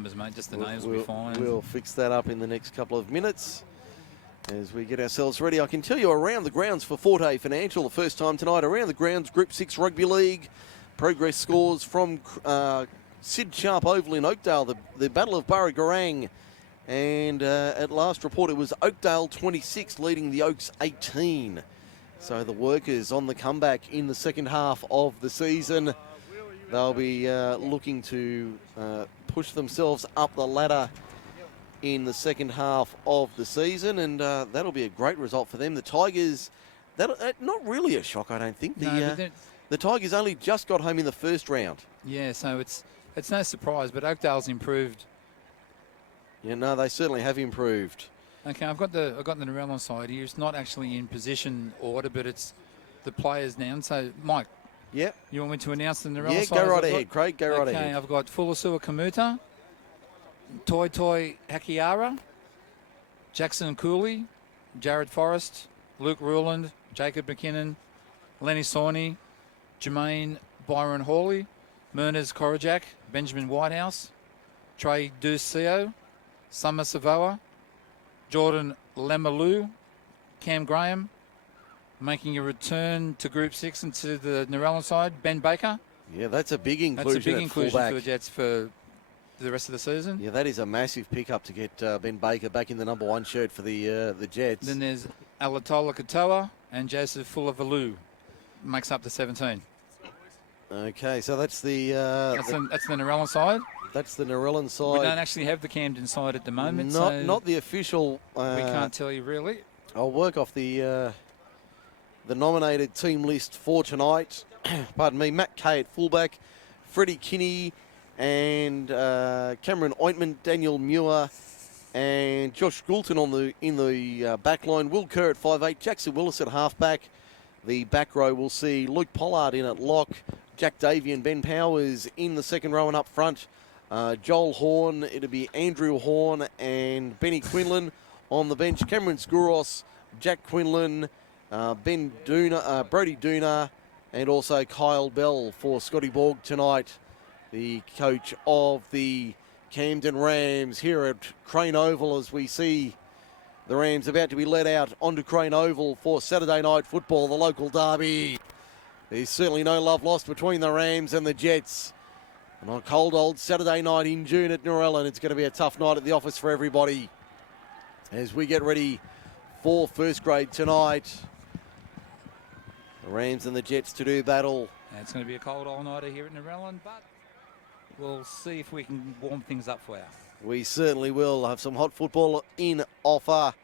numbers, mate. Just the names will be fine. We'll fix that up in the next couple of minutes as we get ourselves ready. I can tell you around the grounds for Forte Financial, the first time tonight, around the grounds, Group 6 Rugby League. Progress scores from Sid Sharp Oval in Oakdale, the Battle of Burragarang. And at last report, it was Oakdale 26 leading the Oaks 18. So the Workers on the comeback in the second half of the season. They'll be looking to push themselves up the ladder in the second half of the season, and that'll be a great result for them. The Tigers, not really a shock, I don't think. The Tigers only just got home in the first round. Yeah, so it's no surprise, but Oakdale's improved. Yeah, no, they certainly have improved. Okay, I've got the Narellan side here. It's not actually in position order, but it's the players now. So, Mike, yep. You want me to announce the Narellan side? Yeah, go right ahead, Craig. Go right ahead. Okay, I've got Fulasua Kamuta, Toi Hakiara, Jackson Cooley, Jared Forrest, Luke Ruland, Jacob McKinnon, Lenny Sawney, Jermaine Byron Hawley, Merners Korajak, Benjamin Whitehouse, Trey Duceo, Summer Savoa, Jordan Lemalou, Cam Graham, making a return to Group 6 and to the Narellan side, Ben Baker. Yeah, that's a big inclusion. That's a big inclusion for the Jets for the rest of the season. Yeah, that is a massive pickup to get Ben Baker back in the number 1 shirt for the Jets. Then there's Alatola Katoa and Joseph Fulavalu. Makes up to 17. Okay, so that's the... that's the Narellan side. That's the Narellan side. We don't actually have the Camden side at the moment. Not the official... we can't tell you really. I'll work off the nominated team list for tonight. Pardon me, Matt Kay at fullback, Freddie Kinney and Cameron Ointment, Daniel Muir and Josh Goulton in the back line. Will Kerr at 5'8", Jackson Willis at halfback. The back row will see Luke Pollard in at lock, Jack Davey and Ben Powers in the second row and up front. Joel Horn, it'll be Andrew Horn and Benny Quinlan on the bench. Cameron Skouros, Jack Quinlan, Brody Duna, and also Kyle Bell for Scotty Borg tonight, the coach of the Camden Rams here at Crane Oval, as we see the Rams about to be led out onto Crane Oval for Saturday night football, the local derby. There's certainly no love lost between the Rams and the Jets. And on a cold old Saturday night in June at Narellan, it's going to be a tough night at the office for everybody as we get ready for first grade tonight. The Rams and the Jets to do battle. And it's going to be a cold all-nighter here at Narellan, but we'll see if we can warm things up for you. We certainly will have some hot football in offer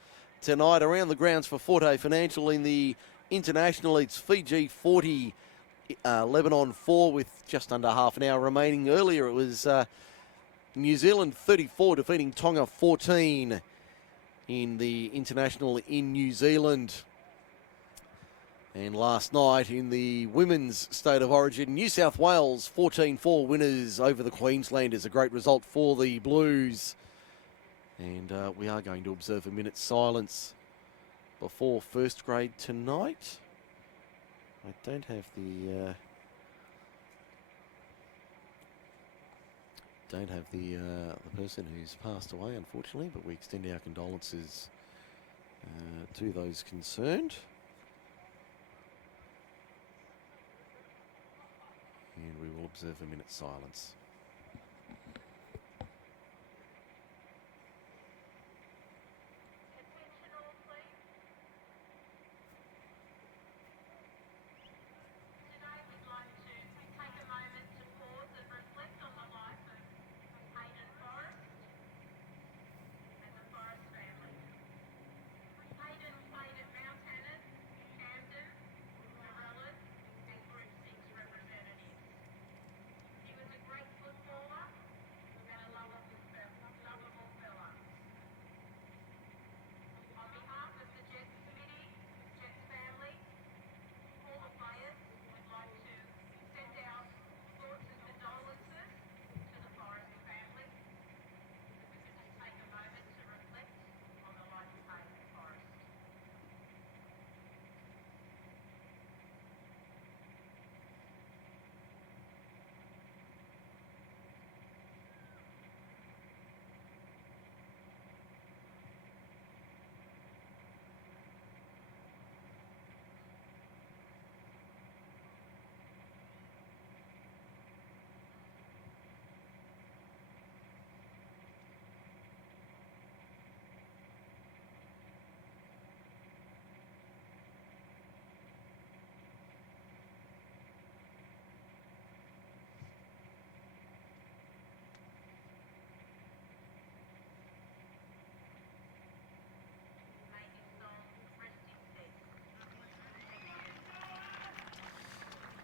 tonight around the grounds for Forte Financial in the International. It's Fiji 40, Lebanon 4 with just under half an hour remaining. Earlier it was New Zealand 34 defeating Tonga 14 in the International in New Zealand. And last night in the Women's State of Origin, New South Wales 14-4 winners over the Queenslanders. A great result for the Blues. And we are going to observe a minute's silence before first grade tonight. I don't have the person who's passed away, unfortunately, but we extend our condolences to those concerned. And we will observe a minute's silence.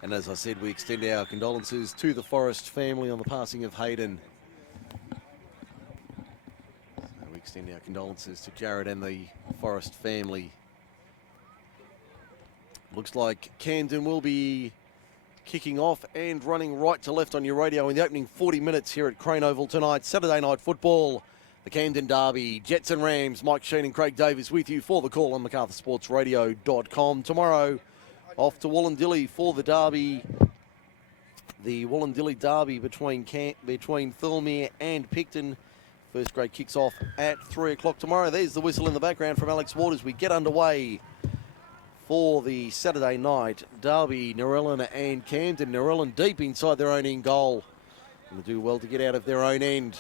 And as I said, we extend our condolences to the Forrest family on the passing of Hayden. So we extend our condolences to Jared and the Forrest family. Looks like Camden will be kicking off and running right to left on your radio in the opening 40 minutes here at Crane Oval tonight. Saturday night football, the Camden Derby, Jets and Rams. Mike Sheen and Craig Davis with you for the call on MacArthurSportsRadio.com. Tomorrow, off to Wollondilly for the Derby. The Wollondilly Derby between Thirlmere and Picton. First grade kicks off at 3 o'clock tomorrow. There's the whistle in the background from Alex Ward as we get underway for the Saturday night Derby, Narellan and Camden. Narellan deep inside their own end goal. Going to do well to get out of their own end.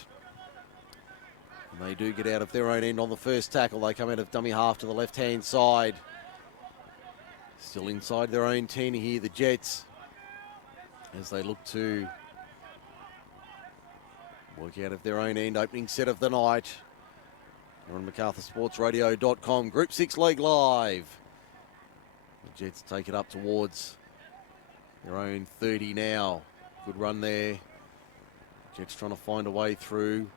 And they do get out of their own end on the first tackle. They come out of dummy half to the left-hand side. Still inside their own 10 here, the Jets, as they look to work out of their own end. Opening set of the night. You're on MacArthurSportsRadio.com. Group 6 League Live. The Jets take it up towards their own 30 now. Good run there. Jets trying to find a way through.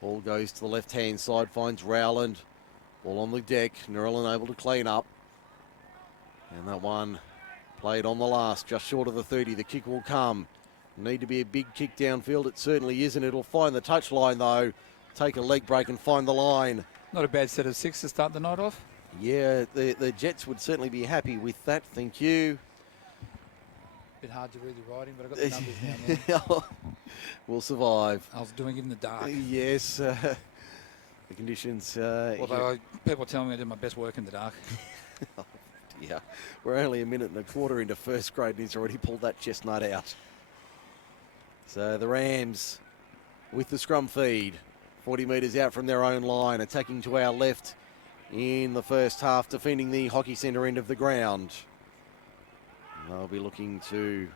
Ball goes to the left-hand side, finds Rowland. Ball on the deck. Narellan able to clean up. And that one played on the last, just short of the 30. The kick will come. Need to be a big kick downfield. It certainly isn't. It'll find the touchline, though. Take a leg break and find the line. Not a bad set of 6 to start the night off. Yeah, the Jets would certainly be happy with that. Thank you. Bit hard to read the writing, but I've got the numbers now. Man. We'll survive. I was doing it in the dark. Yes. The conditions... Although people tell me I did my best work in the dark. Yeah, we're only a minute and a quarter into first grade and he's already pulled that chestnut out. So the Rams with the scrum feed, 40 metres out from their own line, attacking to our left in the first half, defending the hockey centre end of the ground. And they'll be looking to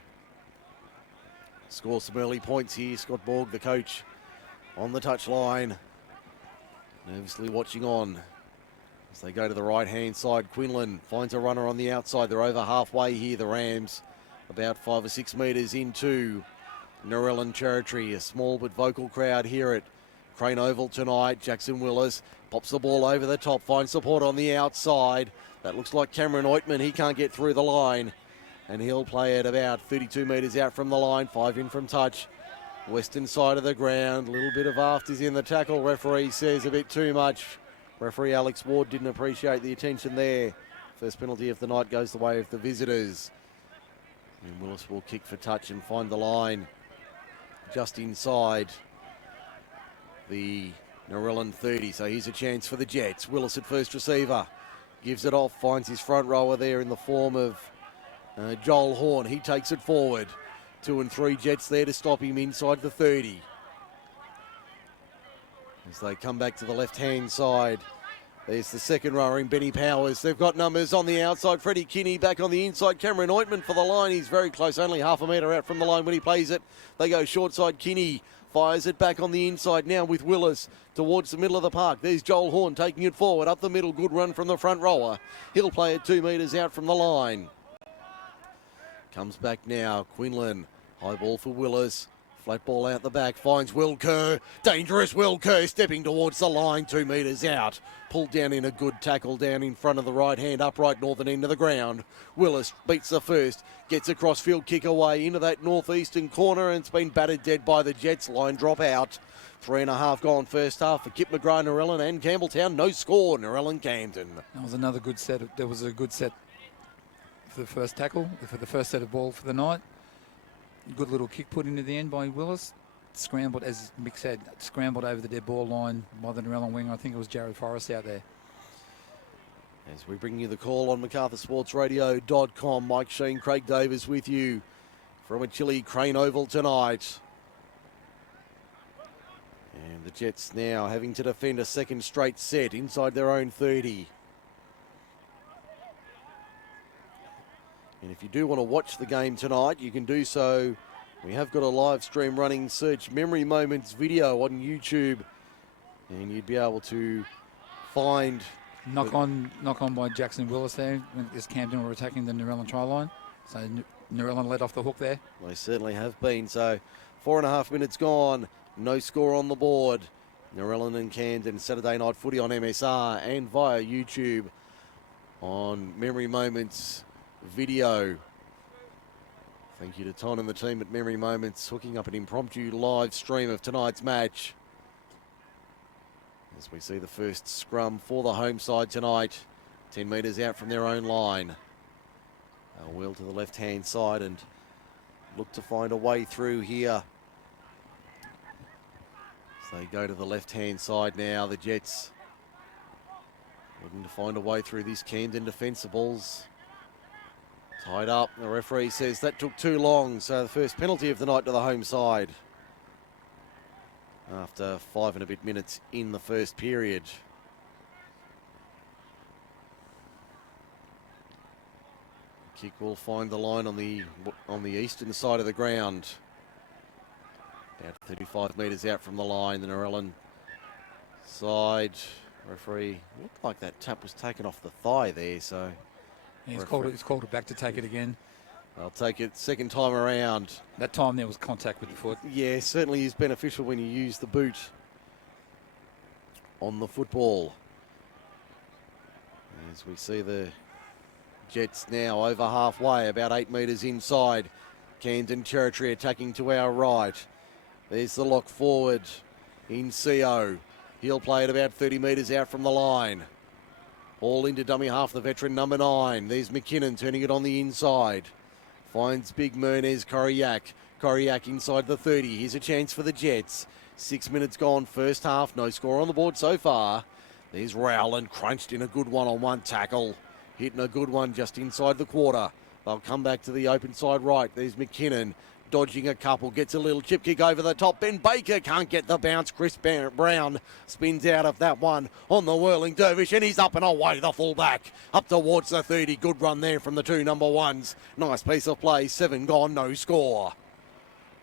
score some early points here. Scott Borg, the coach, on the touchline, nervously watching on. As they go to the right-hand side, Quinlan finds a runner on the outside. They're over halfway here, the Rams, about 5 or 6 metres into Narellan territory. A small but vocal crowd here at Crane Oval tonight. Jackson Willis pops the ball over the top, finds support on the outside. That looks like Cameron Oitman. He can't get through the line, and he'll play it about 32 metres out from the line, 5 in from touch. Western side of the ground, a little bit of afters in the tackle. Referee says a bit too much. Referee Alex Ward didn't appreciate the attention there. First penalty of the night goes the way of the visitors. And Willis will kick for touch and find the line just inside the Narellan 30. So here's a chance for the Jets. Willis at first receiver. Gives it off, finds his front rower there in the form of Joel Horn. He takes it forward. 2 and 3 Jets there to stop him inside the 30. As they come back to the left-hand side, there's the second rower in Benny Powers. They've got numbers on the outside. Freddie Kinney back on the inside. Cameron Oitman for the line. He's very close, only half a metre out from the line when he plays it. They go short side. Kinney fires it back on the inside now with Willis towards the middle of the park. There's Joel Horn taking it forward up the middle. Good run from the front rower. He'll play it 2 metres out from the line. Comes back now. Quinlan. High ball for Willis. Flat ball out the back, finds Will Kerr. Dangerous Will Kerr stepping towards the line, 2 metres out. Pulled down in a good tackle down in front of the right-hand upright northern end of the ground. Willis beats the first, gets a cross-field kick away into that northeastern corner, and it's been battered dead by the Jets. Line drop out. 3.5 gone first half for Kip McGrath, Narellan and Campbelltown. No score, Narellan Camden. That was another good set. There was a good set for the first tackle, for the first set of ball for the night. Good little kick put into the end by Willis. Scrambled, as Mick said, scrambled over the dead ball line by the Narellan winger. I think it was Jared Forrest out there. As we bring you the call on MacArthurSportsRadio.com, Mike Sheen, Craig Davis with you from a chilly Crane Oval tonight. And the Jets now having to defend a second straight set inside their own 30. And if you do want to watch the game tonight, you can do so. We have got a live stream running. Search Memory Moments video on YouTube, and you'd be able to find... Knock on by Jackson Willis there as Camden were attacking the Narellan try line. So Narellan let off the hook there. They certainly have been. So 4.5 minutes gone. No score on the board. Narellan and Camden, Saturday Night Footy on MSR and via YouTube on Memory Moments video. Thank you to Ton and the team at Memory Moments hooking up an impromptu live stream of tonight's match. As we see the first scrum for the home side tonight. 10 metres out from their own line. They'll wheel to the left-hand side and look to find a way through here. So they go to the left-hand side now. The Jets looking to find a way through this Camden defensibles. Tied up. The referee says that took too long. So the first penalty of the night to the home side. After 5 and a bit minutes in the first period. Kick will find the line on the eastern side of the ground. About 35 metres out from the line. The Narellan side. Referee looked like that tap was taken off the thigh there. So Yeah, he's called it back to take it again. I'll take it second time around. That time there was contact with the foot. Yeah, certainly is beneficial when you use the boot on the football. As we see the Jets now over halfway, about 8 metres inside. Camden territory attacking to our right. There's the lock forward in CO. He'll play it about 30 metres out from the line. All into dummy half, the veteran number 9. There's McKinnon turning it on the inside. Finds Big Mernez Coriac. Coriac inside the 30. Here's a chance for the Jets. 6 minutes gone, first half. No score on the board so far. There's Rowland crunched in a good one-on-one tackle. Hitting a good one just inside the quarter. They'll come back to the open side right. There's McKinnon dodging a couple. Gets a little chip kick over the top. Ben Baker can't get the bounce. Chris Brown spins out of that one on the whirling dervish, and he's up and away, the fullback. Up towards the 30. Good run there from the two number ones. Nice piece of play. 7 gone, no score.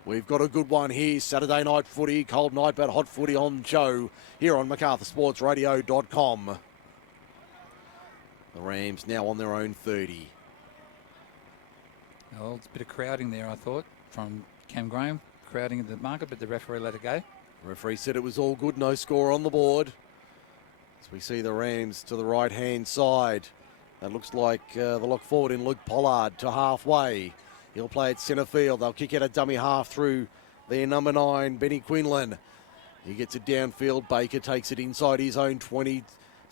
We've got a good one here. Saturday night footy. Cold night, but hot footy on show here on MacArthurSportsRadio.com. The Rams now on their own 30. Well, it's a bit of crowding there, I thought, from Cam Graham. Crowding at the market, but the referee let it go. The referee said it was all good, no score on the board. As we see the Rams to the right-hand side. That looks like the lock forward in Luke Pollard to halfway. He'll play at centre field. They'll kick out a dummy half through their number 9, Benny Quinlan. He gets it downfield. Baker takes it inside his own 20.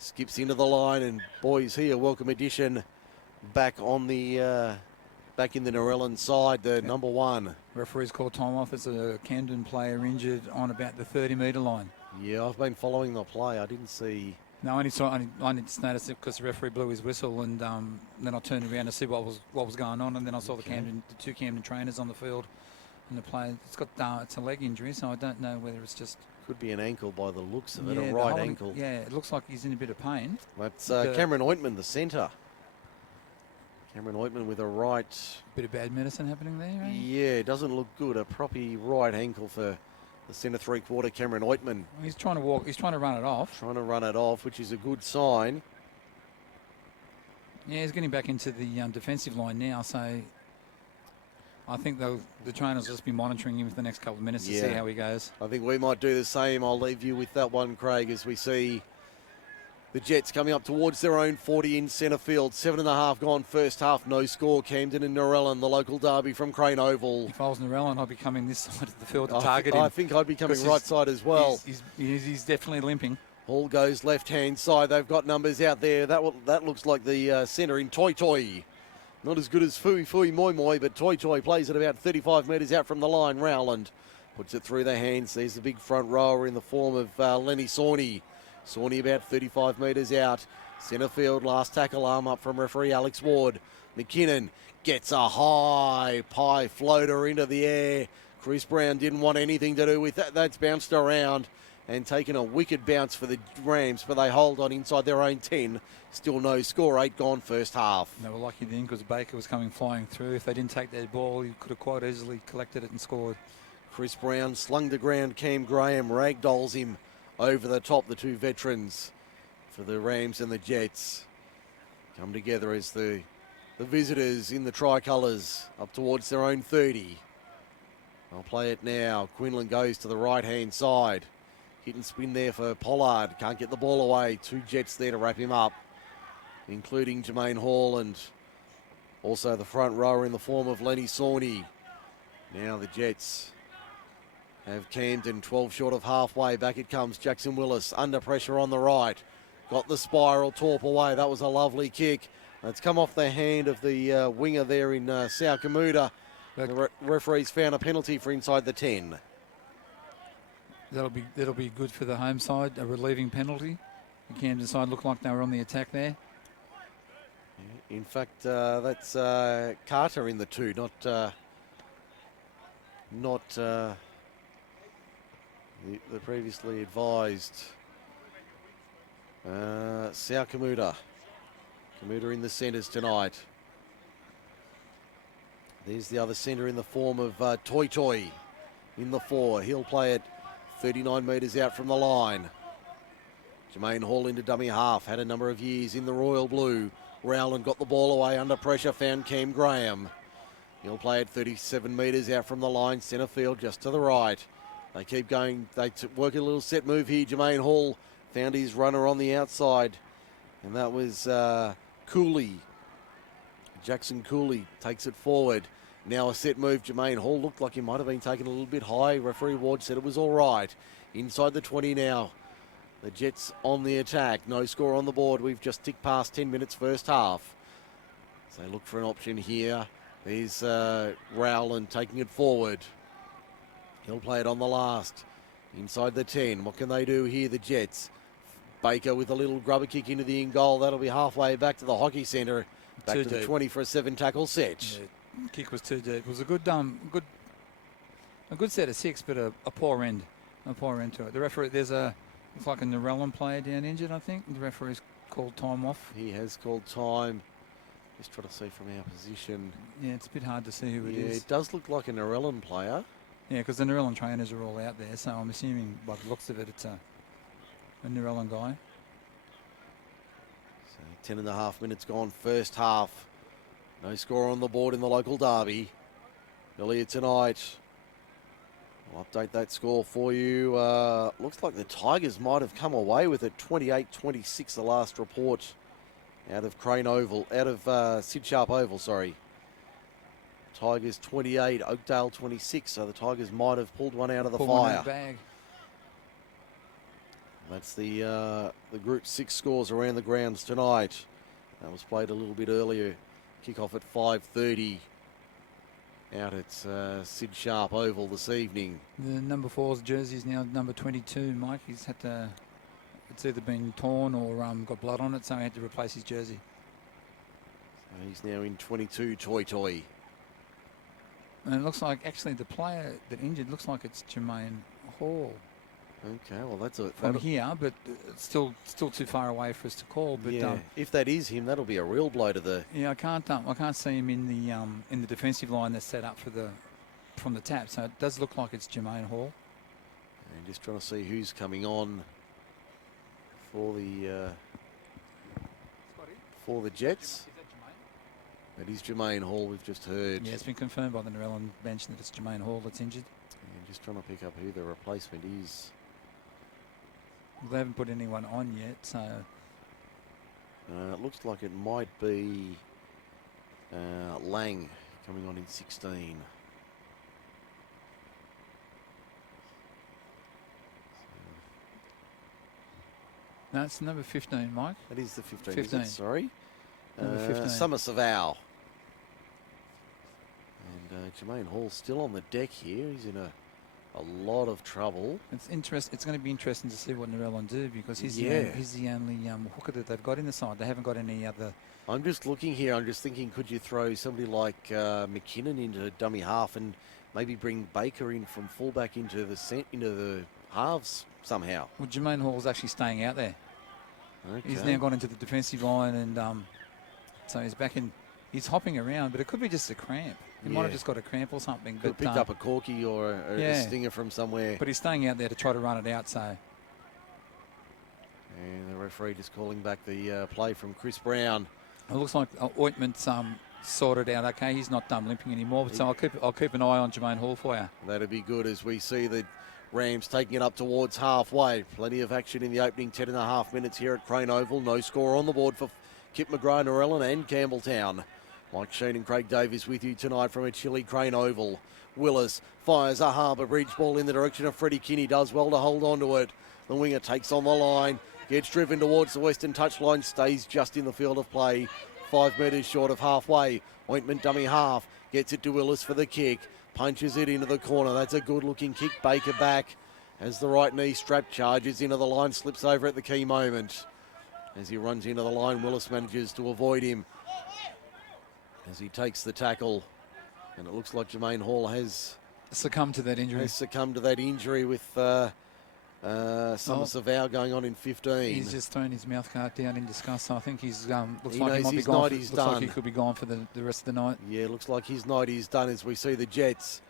Skips into the line, and boys here, welcome addition back on the back in the Narellan side, the number 1. Referee's called time off as a Camden player injured on about the 30-metre line. Yeah, I've been following the play. I didn't see. No, I just noticed it because the referee blew his whistle, and then I turned around to see what was going on, and then I saw the two Camden trainers on the field, and the player. It's a leg injury, so I don't know whether it's just. Could be an ankle by the looks of it, a right ankle. Yeah, it looks like he's in a bit of pain. That's Cameron Ointman, the centre. Cameron Ointman with a right. Bit of bad medicine happening there, eh? Yeah, it doesn't look good. A proppy right ankle for the centre three-quarter, Cameron Ointman. He's trying to walk. He's trying to run it off. Trying to run it off, which is a good sign. Yeah, he's getting back into the defensive line now, so I think the trainers will just be monitoring him for the next couple of minutes to see how he goes. I think we might do the same. I'll leave you with that one, Craig, as we see the Jets coming up towards their own 40 in centre field. 7.5 gone first half, no score. Camden and Narellan, the local derby from Crane Oval. If I was Narellan, I'd be coming this side of the field to target him. I think I'd be coming right side as well. He's definitely limping. All goes left-hand side. They've got numbers out there. That looks like the centre in Toy Toy. Not as good as Fui Fui Moi Moi, but Toy Toy plays at about 35 metres out from the line. Rowland puts it through their hands. There's the big front rower in the form of Lenny Sawney. Sawney about 35 metres out. Centre field, last tackle, arm up from referee Alex Ward. McKinnon gets a high pie floater into the air. Chris Brown didn't want anything to do with that. That's bounced around and taken a wicked bounce for the Rams, but they hold on inside their own 10. Still no score, 8 gone first half. They were lucky then because Baker was coming flying through. If they didn't take that ball, he could have quite easily collected it and scored. Chris Brown slung to ground. Cam Graham ragdolls him over the top. The two veterans for the Rams and the Jets come together as the the visitors in the tricolours up towards their own 30. I'll play it now. Quinlan goes to the right-hand side. Hit and spin there for Pollard. Can't get the ball away. 2 Jets there to wrap him up, including Jermaine Hall and also the front rower in the form of Lenny Sawney. Now the Jets have Camden 12 short of halfway. Back it comes. Jackson Willis under pressure on the right. Got the spiral, torp away. That was a lovely kick. It's come off the hand of the winger there in Sao Kamuta. The referee's found a penalty for inside the 10. That'll be good for the home side, a relieving penalty. The Camden side looked like they were on the attack there. In fact, that's Carter in the 2, not the previously advised Sao Kamuta. Kamuta in the centres tonight. There's the other centre in the form of Toy Toy in the 4. He'll play it 39 metres out from the line. Jermaine Hall into dummy half. Had a number of years in the royal blue. Rowland got the ball away under pressure. Found Cam Graham. He'll play it 37 metres out from the line. Centre field just to the right. They keep going. They work a little set move here. Jermaine Hall found his runner on the outside. And that was Cooley. Jackson Cooley takes it forward. Now a set move. Jermaine Hall looked like he might have been taken a little bit high. Referee Ward said it was all right. Inside the 20 now. The Jets on the attack. No score on the board. We've just ticked past 10 minutes first half. So they look for an option here. There's Rowland taking it forward. He'll play it on the last. Inside the 10. What can they do here, the Jets? Baker with a little grubber kick into the in goal. That'll be halfway back to the hockey centre. Back Too to the deep. 20 for a 7-tackle set. Yeah, kick was too deep. It was a good set of 6, but a poor end. A poor end to it. The referee, there's looks like a Narellan player down injured, I think. The referee's called time off. He has called time. Just try to see from our position. Yeah, it's a bit hard to see who it Yeah, is. it does look like a Narellan player. Yeah, because the Narellan trainers are all out there, so I'm assuming by the looks of it, it's a Narellan guy. So 10 and a half minutes gone first half. No score on the board in the local derby. Earlier tonight. I'll update that score for you. Looks like the Tigers might have come away with it. 28-26 the last report out of Crane Oval. Out of Sid Sharp Oval, sorry. Tigers 28, Oakdale 26. So the Tigers might have pulled one out of the Pull one fire. out of the bag. That's the Group 6 scores around the grounds tonight. That was played a little bit earlier. Kick-off at 5:30 out at Sid Sharp Oval this evening. The number 4's jersey is now number 22, Mike. He's had to, it's either been torn or got blood on it, so he had to replace his jersey. So he's now in 22, Toy Toy. And it looks like, actually, the player that injured looks like it's Jermaine Hall. Okay, well that's From here, but it's still too far away for us to call. But yeah, if that is him, that'll be a real blow to the. yeah, I can't see him in the defensive line that's set up from the tap. So it does look like it's Jermaine Hall. And just trying to see who's coming on for the Jets. That is Jermaine Hall. We've just heard. Yeah, it's been confirmed by the Narellan bench that it's Jermaine Hall that's injured. And just trying to pick up who the replacement is. They haven't put anyone on yet, so It looks like it might be Lang coming on in 16. no, it's number 15, Mike. That is the 15. 15. Is it? Sorry. Number 15. Summer Savao. And Jermaine Hall's still on the deck here. He's in a lot of trouble. It's going to be interesting to see what Narellan do because he's the only hooker that they've got in the side. They haven't got any other. I'm just looking here. I'm just thinking, could you throw somebody like McKinnon into dummy half and maybe bring Baker in from fullback into the halves somehow? Well, Jermaine Hall's actually staying out there. Okay. He's now gone into the defensive line, and so he's back in. He's hopping around, but it could be just a cramp. He might have just got a cramp or something. Could have picked up a corky or a stinger from somewhere. But he's staying out there to try to run it out. So. And the referee just calling back the play from Chris Brown. It looks like Ointment's sorted out. Okay, he's not limping anymore. But so I'll keep an eye on Jermaine Hall for you. That'd be good as we see the Rams taking it up towards halfway. Plenty of action in the opening 10.5 minutes here at Crane Oval. No score on the board for Kip McGrath, Narellan and Campbelltown. Mike Sheen and Craig Davies with you tonight from a chilly Crane Oval. Willis fires a Harbour Bridge ball in the direction of Freddie Kinney. Does well to hold on to it. The winger takes on the line. Gets driven towards the western touchline. Stays just in the field of play. 5 metres short of halfway. Ointment dummy half. Gets it to Willis for the kick. Punches it into the corner. That's a good looking kick. Baker back as the right knee strap charges into the line. Slips over at the key moment. As he runs into the line, Willis manages to avoid him as he takes the tackle. And it looks like Jermaine Hall has Succumbed to that injury. succumbed to that injury with Summer Savao going on in 15. He's just thrown his mouth guard down in disgust. So I think he's looks He like he knows might be his gone. night For, is looks like done. he could be gone for the rest of the night. Yeah, looks like his night is done as we see the Jets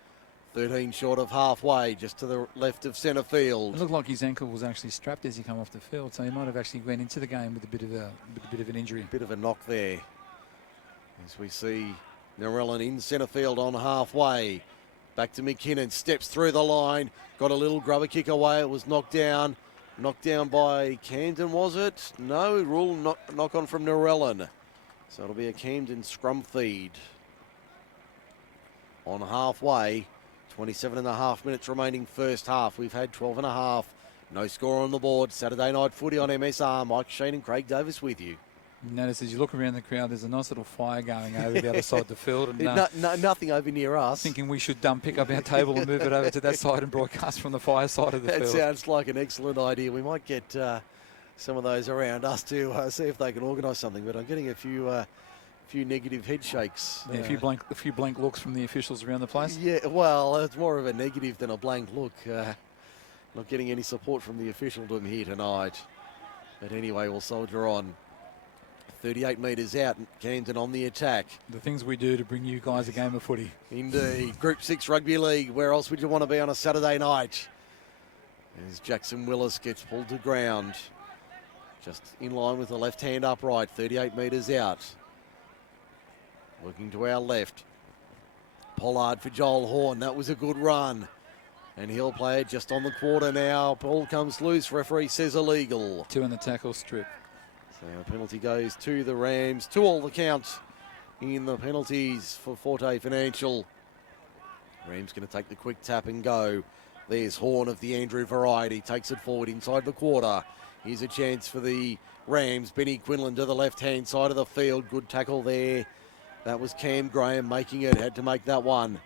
13 short of halfway, just to the left of centre It field. looked like his ankle was actually strapped as he came off the field, so he might have actually went into the game with a bit of an injury. Bit of a knock there. As we see Narellan in centre field on halfway. Back to McKinnon, steps through the line, got a little grubber kick away, it was knocked down. Knocked down by Camden, was it? No, rule knock on from Narellan. So it'll be a Camden scrum feed. On halfway, 27.5 minutes remaining first half. We've had 12.5. No score on the board. Saturday night footy on MSR. Mike Sheen and Craig Davis with you. You notice as you look around the crowd, there's a nice little fire going over the other side of the field. And Nothing over near us. thinking we should pick up our table and move it over to that side and broadcast from the fire side of the That field. sounds like an excellent idea. We might get some of those around us to see if they can organise something. But I'm getting a few negative head shakes. Yeah, a few blank looks from the officials around the place. Yeah, well, it's more of a negative than a blank look. Not getting any support from the officialdom here tonight. But anyway, we'll soldier on. 38 metres out, Camden on the attack. The things we do to bring you guys a game of footy. Indeed. Group 6 Rugby League. Where else would you want to be on a Saturday night? As Jackson Willis gets pulled to ground. Just in line with the left hand upright, 38 metres out. Looking to our left. Pollard for Joel Horn. That was a good run. And he'll play it just on the quarter now. Ball comes loose. Referee says illegal. 2 in the tackle strip. So a penalty goes to the Rams. 2 all the count in the penalties for Forte Financial. Rams going to take the quick tap and go. There's Horn of the Andrew variety. Takes it forward inside the quarter. Here's a chance for the Rams. Benny Quinlan to the left-hand side of the field. Good tackle there. That was Cam Graham making it. Had to make that one.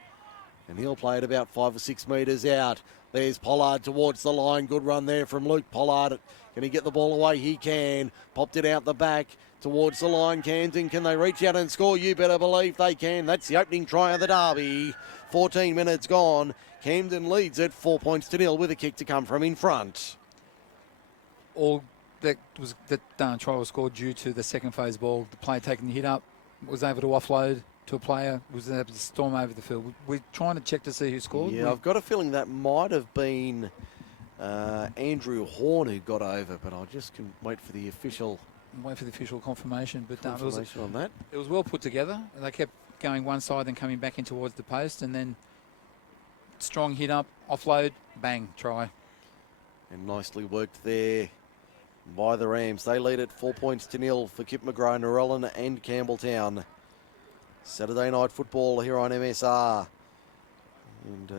And he'll play it about 5 or 6 metres out. There's Pollard towards the line. Good run there from Luke Pollard. Can he get the ball away? He can. Popped it out the back towards the line. Camden, can they reach out and score? You better believe they can. That's the opening try of the derby. 14 minutes gone. Camden leads it 4-0 with a kick to come from in front. All that try was scored due to the second phase ball. The player taking the hit up was able to offload to a player, was able to storm over the field. We're trying to check to see who scored. Yeah, I've got a feeling that might have been Andrew Horn who got over, but I just can wait for the official confirmation. But confirmation on that. it was well put together. They kept going one side, then coming back in towards the post, and then strong hit up, offload, bang, try. And nicely worked there by the Rams. They lead it 4-0 for Kip McGrath, Narellan and Campbelltown. Saturday night football here on MSR. And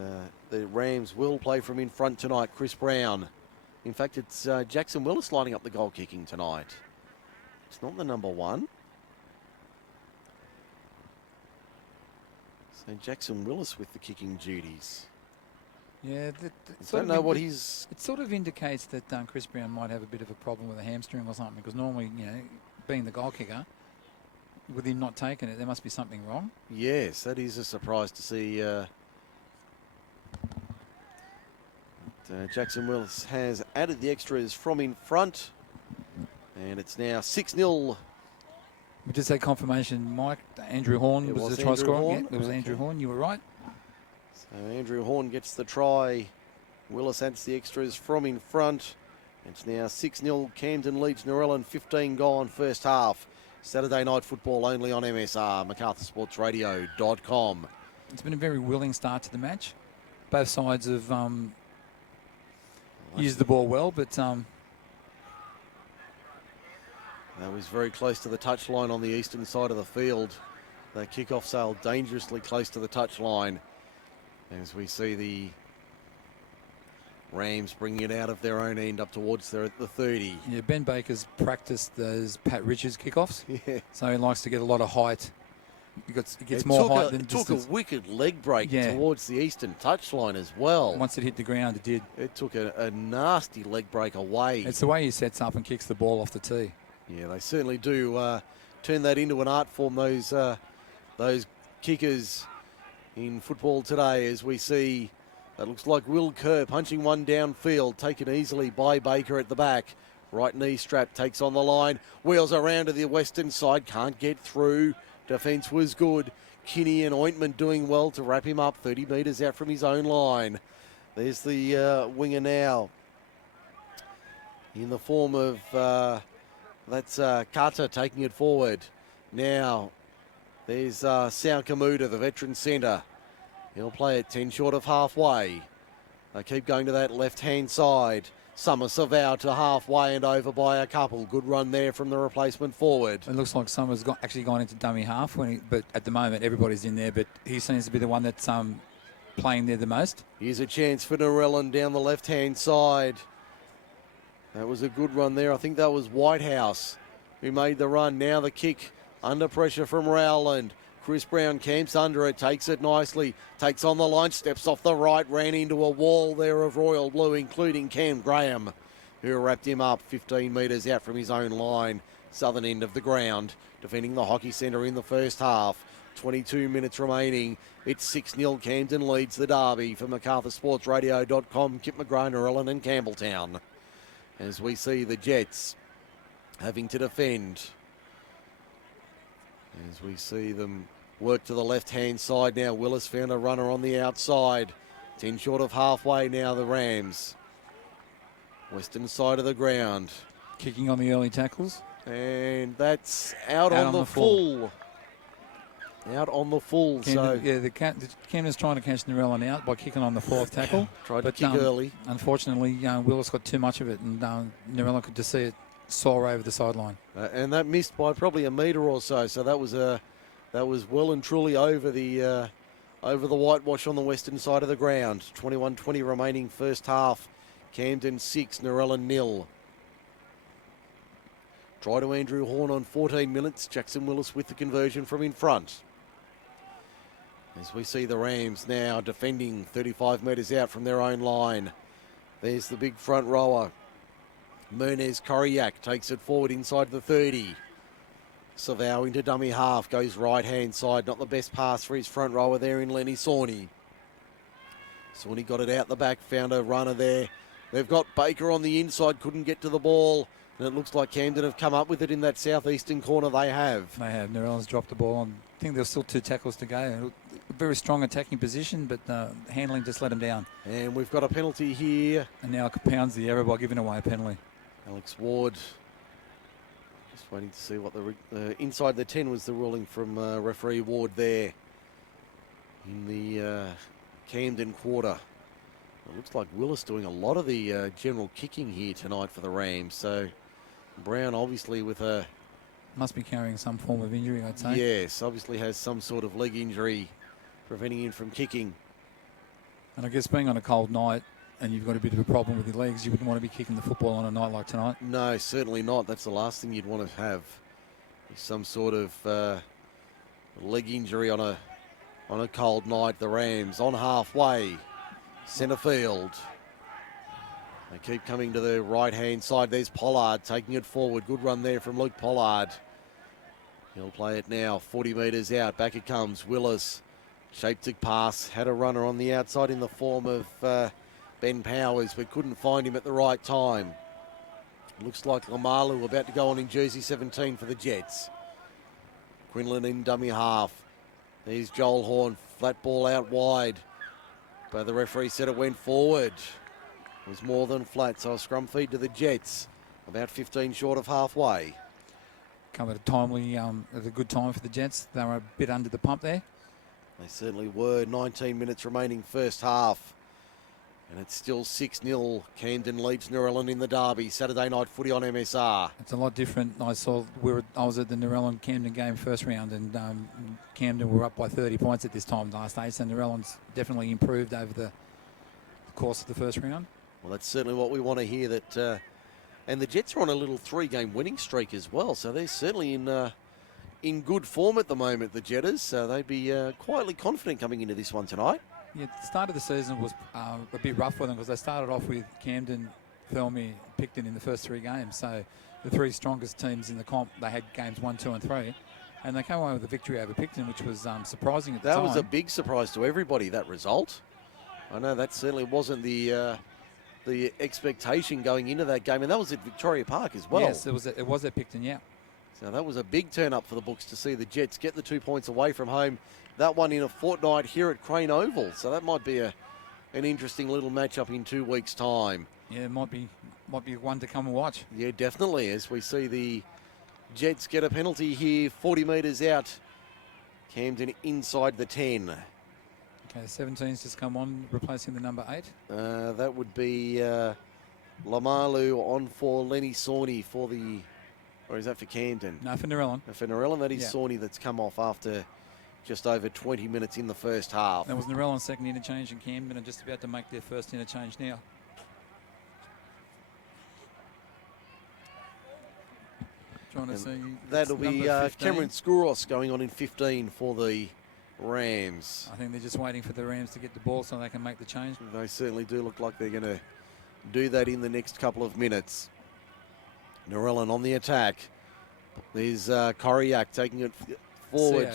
the Rams will play from in front tonight. Chris Brown. In fact, it's Jackson Willis lining up the goal kicking tonight. It's not the number 1. So Jackson Willis with the kicking duties. Yeah, I don't know what he's... It sort of indicates that Chris Brown might have a bit of a problem with a hamstring or something, because normally, being the goal kicker, with him not taking it, there must be something wrong. Yes, that is a surprise to see. Jackson Willis has added the extras from in front. And it's now 6-0. We just had confirmation, Mike. Andrew Horn It was was the try Andrew scorer. Horn? Yeah, it was Andrew Okay. Horn. You were right. So Andrew Horn gets the try. Willis adds the extras from in front. It's now 6-0. Camden leads Narellan, 15 gone first half. Saturday night football only on MSR, MacArthurSportsRadio.com. It's been a very willing start to the match. Both sides have used the ball well, but That was very close to the touchline on the eastern side of the field. The kickoff sailed dangerously close to the touchline as we see the Rams bringing it out of their own end up towards the 30. yeah, Ben Baker's practiced those Pat Richards kickoffs, Yeah. so he likes to get a lot of height. It gets It more took height a, than it took a distance. wicked leg break Yeah. towards the eastern touchline as well. Once it hit the ground, it did. It took a nasty leg break away. It's the way he sets up and kicks the ball off the tee. Yeah, they certainly do turn that into an art form, those kickers in football today, as we see that looks like Will Kerr punching one downfield, taken easily by Baker at the back. Right knee strap takes on the line, wheels around to the western side, can't get through. Defence was good. Kinney and Ointment doing well to wrap him up 30 metres out from his own line. There's the winger now in the form of, that's Carter taking it forward. Now there's Sao Kamuta, the veteran centre. He'll play it 10 short of halfway. They keep going to that left-hand side. Summer Savao to halfway and over by a couple. Good run there from the replacement forward. It looks like Summers actually gone into dummy half, but at the moment everybody's in there. But he seems to be the one that's playing there the most. Here's a chance for Narellan down the left-hand side. That was a good run there. I think that was Whitehouse who made the run. Now the kick under pressure from Rowland. Chris Brown camps under it, takes it nicely, takes on the line, steps off the right, ran into a wall there of Royal Blue, including Cam Graham, who wrapped him up 15 metres out from his own line, southern end of the ground, defending the Hockey Centre in the first half. 22 minutes remaining. It's 6-0. Camden leads the derby for MacArthurSportsRadio.com. Kip McGrath, Narellan and Campbelltown. As we see the Jets having to defend. As we see them work to the left-hand side now. Willis found a runner on the outside. 10 short of halfway now, the Rams. Western side of the ground. Kicking on the early tackles. And that's out on the full. Out on the full. Camden's trying to catch Narellan out by kicking on the fourth tackle. Tried to kick early. Unfortunately, Willis got too much of it, and Narellan could just see it soar over the sideline. And that missed by probably a metre or so. So that was well and truly over the whitewash on the western side of the ground. 21-20 remaining first half. Camden 6, Narellan 0. Try to Andrew Horn on 14 minutes. Jackson Willis with the conversion from in front. As we see the Rams now defending 35 metres out from their own line. There's the big front rower. Mernez Koriak takes it forward inside the 30. Savao into dummy half, goes right-hand side. Not the best pass for his front rower there in Lenny Sawney. Sawney got it out the back, found a runner there. They've got Baker on the inside, couldn't get to the ball. And it looks like Camden have come up with it in that southeastern corner. They have. They have. Narellan's dropped the ball. I think there's still 2 tackles to go. A very strong attacking position, but handling just let him down. And we've got a penalty here. And now compounds the error by giving away a penalty. Alex Ward. Just waiting to see what the inside the 10 was the ruling from referee Ward there in the Camden quarter. It looks like Willis doing a lot of the general kicking here tonight for the Rams. So Brown obviously with a... Must be carrying some form of injury, I'd say. Yes, obviously has some sort of leg injury preventing him from kicking. And I guess being on a cold night and you've got a bit of a problem with your legs, you wouldn't want to be kicking the football on a night like tonight. No, certainly not. That's the last thing you'd want to have. Some sort of leg injury on a cold night. The Rams on halfway. Centre field. They keep coming to the right-hand side. There's Pollard taking it forward. Good run there from Luke Pollard. He'll play it now. 40 metres out. Back it comes. Willis. Shaped to pass. Had a runner on the outside in the form of Ben Powers, but couldn't find him at the right time. Looks like Lamalu about to go on in jersey 17 for the Jets. Quinlan in dummy half. There's Joel Horn. Flat ball out wide. But the referee said it went forward. It was more than flat, so a scrum feed to the Jets. About 15 short of halfway. come at a timely, at a good time for the Jets. They were a bit under the pump there. They certainly were. 19 minutes remaining first half. And it's still 6-0. Camden leads Narellan in the derby. Saturday night footy on MSR. It's a lot different. I was at the Narellan Camden game first round, and Camden were up by 30 points at this time last day. So Narellan's definitely improved over the course of the first round. Well, that's certainly what we want to hear. That, and the Jets are on a little 3-game winning streak as well. So they're certainly in good form at the moment, the Jetters. So they'd be quietly confident coming into this one tonight. Yeah, the start of the season was a bit rough for them because they started off with Camden, Thelmy, Picton in the first 3 games. So the 3 strongest teams in the comp, they had games 1, 2 and 3. And they came away with a victory over Picton, which was surprising at the time. That was a big surprise to everybody, that result. I know that certainly wasn't the expectation going into that game. And that was at Victoria Park as well. Yes, it was at Picton, yeah. So that was a big turn up for the books to see the Jets get the 2 points away from home. That one in a fortnight here at Crane Oval. So that might be an interesting little matchup in 2 weeks' time. Yeah, it might be one to come and watch. Yeah, definitely. As we see the Jets get a penalty here, 40 metres out. Camden inside the 10. Okay, 17's just come on, replacing the number 8. That would be Lamalu on for Lenny Sawney for the... Or is that for Camden? No, for Narellan. For Narellan, that is Yeah. Sawney that's come off after just over 20 minutes in the first half. That was Narellan's second interchange, and Camden are just about to make their first interchange now. Trying to see. That'll be number 15. Cameron Skouros going on in 15 for the Rams. I think they're just waiting for the Rams to get the ball so they can make the change. They certainly do look like they're going to do that in the next couple of minutes. Narellan on the attack. There's Koriak taking it forward.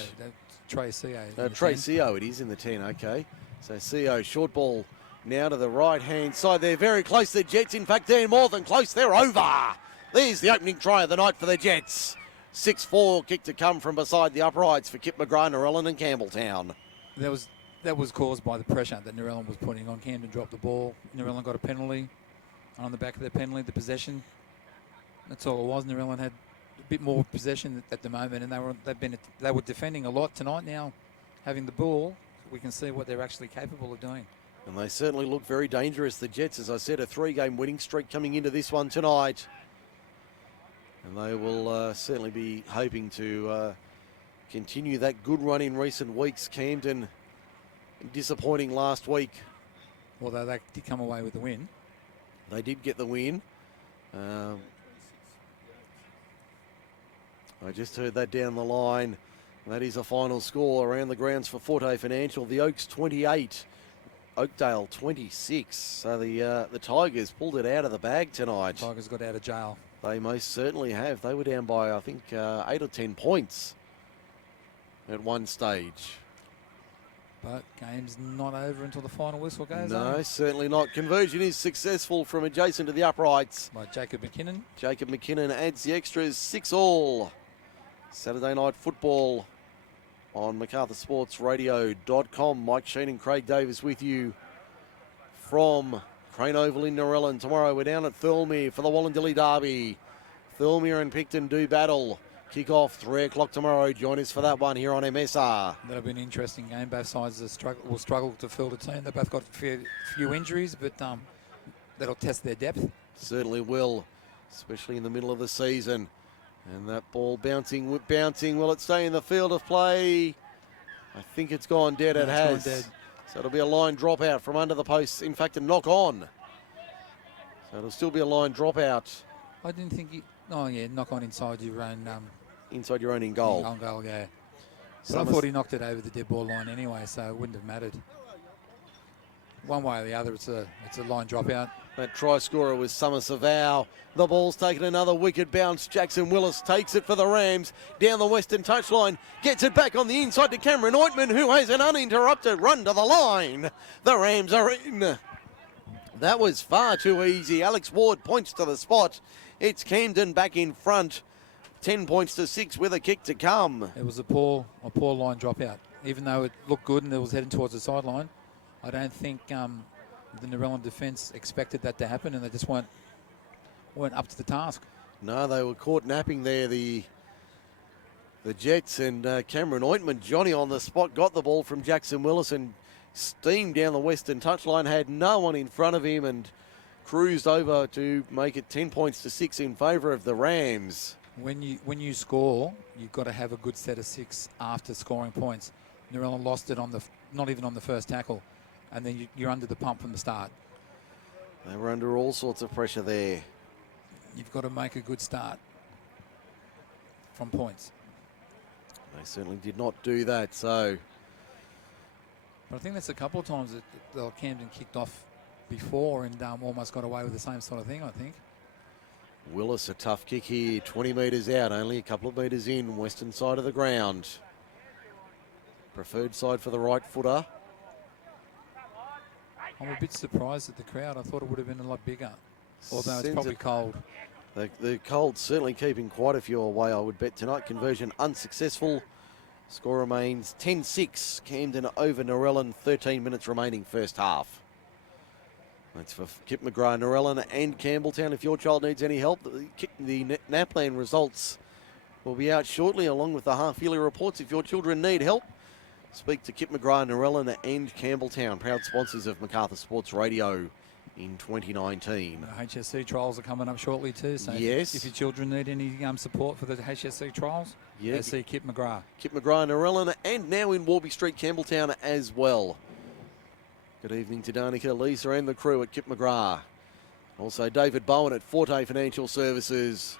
Trey CO. Trey CO, it is in the 10, okay. So CO, short ball now to the right-hand side. They're very close, the Jets. In fact, they're more than close. They're over. There's the opening try of the night for the Jets. 6-4 kick to come from beside the uprights for Kip McGrath, Narellan and Campbelltown. That was caused by the pressure that Narellan was putting on. Camden dropped the ball. Narellan got a penalty. On the back of their penalty, the possession. That's all it was. Narellan had a bit more possession at the moment, and they were defending a lot tonight. Now, having the ball, we can see what they're actually capable of doing. And they certainly look very dangerous, the Jets. As I said, a 3-game winning streak coming into this one tonight. And they will certainly be hoping to continue that good run in recent weeks. Camden disappointing last week. Although they did come away with the win. They did get the win. I just heard that down the line. That is a final score around the grounds for Forte Financial. The Oaks 28, Oakdale 26. So the Tigers pulled it out of the bag tonight. Tigers got out of jail. They most certainly have. They were down by, I think, 8 or 10 points at one stage. But game's not over until the final whistle goes. No, certainly not. Conversion is successful from adjacent to the uprights. By Jacob McKinnon. Jacob McKinnon adds the extras, 6-all. Saturday night football on MacArthurSportsRadio.com. Mike Sheen and Craig Davis with you from Crane Oval in Narellan. Tomorrow we're down at Thirlmere for the Wallandilly Derby. Thirlmere and Picton do battle. Kick off 3 o'clock tomorrow. Join us for that one here on MSR. That'll be an interesting game. Both sides will struggle to fill the team. They've both got a few injuries, but that'll test their depth. Certainly will, especially in the middle of the season. And that ball bouncing. Will it stay in the field of play? I think it's gone dead. No, it it's has. gone dead. So it'll be a line dropout from under the posts. In fact, a knock on. So it'll still be a line dropout. I didn't think you... Oh, yeah, knock on inside your own... inside your own in goal. On goal, yeah. But I thought he knocked it over the dead ball line anyway, so it wouldn't have mattered. One way or the other, it's a line dropout. That try scorer was Summer Savao. The ball's taken another wicked bounce. Jackson Willis takes it for the Rams. Down the western touchline. Gets it back on the inside to Cameron Ointman, who has an uninterrupted run to the line. The Rams are in. That was far too easy. Alex Ward points to the spot. It's Camden back in front. 10 points to 6 with a kick to come. It was a poor line dropout. Even though it looked good and it was heading towards the sideline, I don't think the Narellan defence expected that to happen, and they just weren't up to the task. No, they were caught napping there, the The Jets and Cameron Ointman, Johnny on the spot, got the ball from Jackson Willis and steamed down the western touchline, had no one in front of him and cruised over to make it 10 points to 6 in favour of the Rams. When you score, you've got to have a good set of 6 after scoring points. Narellan lost it on not even on the first tackle, and then you're under the pump from the start. They were under all sorts of pressure there. You've got to make a good start from points. They certainly did not do that, so... But I think that's a couple of times that Camden kicked off before and almost got away with the same sort of thing, I think. Willis, a tough kick here, 20 metres out, only a couple of metres in, western side of the ground. Preferred side for the right footer. I'm a bit surprised at the crowd. I thought it would have been a lot bigger, although it's Sends probably it- cold. The Colts certainly keeping quite a few away, I would bet tonight. Conversion unsuccessful. Score remains 10-6. Camden over Narellan, 13 minutes remaining first half. That's for Kip McGrath, Narellan and Campbelltown. If your child needs any help, the NAPLAN results will be out shortly along with the half-yearly reports. If your children need help, speak to Kip McGrath, Narellan and Campbelltown, proud sponsors of Macarthur Sports Radio in 2019. HSC trials are coming up shortly too, so Yes. if your children need any support for the HSC trials, Yeah. see Kip McGrath. Kip McGrath, Narellan, and now in Warby Street, Campbelltown as well. Good evening to Danica, Lisa and the crew at Kip McGrath. Also David Bowen at Forte Financial Services.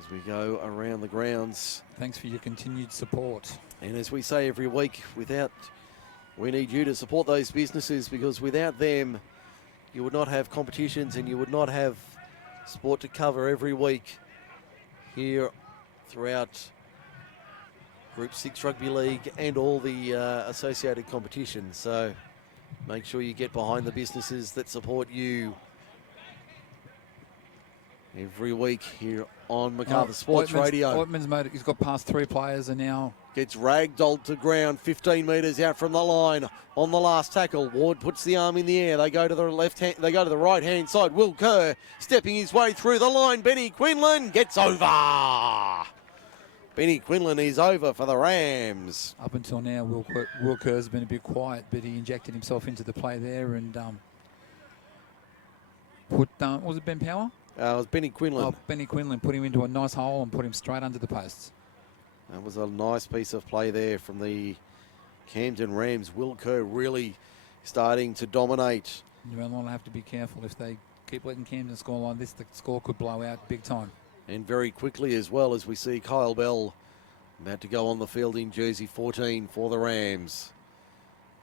As we go around the grounds. Thanks for your continued support. And as we say every week, we need you to support those businesses, because without them, you would not have competitions and you would not have sport to cover every week here throughout Group 6 Rugby League and all the associated competitions. So make sure you get behind the businesses that support you every week here on Macarthur Sports Radio. Oitman's he's got past 3 players and now Gets ragdolled to ground, 15 metres out from the line on the last tackle. Ward puts the arm in the air. They go to the left hand. They go to the right hand side. Will Kerr stepping his way through the line. Benny Quinlan gets over. Benny Quinlan is over for the Rams. up until now, Will Kerr's been a bit quiet, but he injected himself into the play there and was it Ben Power? It was Benny Quinlan. Oh, Benny Quinlan put him into a nice hole and put him straight under the posts. That was a nice piece of play there from the Camden Rams. Will Kerr really starting to dominate. You're going to have to be careful if they keep letting Camden score like this. The score could blow out big time. And very quickly as well, as we see Kyle Bell about to go on the field in jersey 14 for the Rams.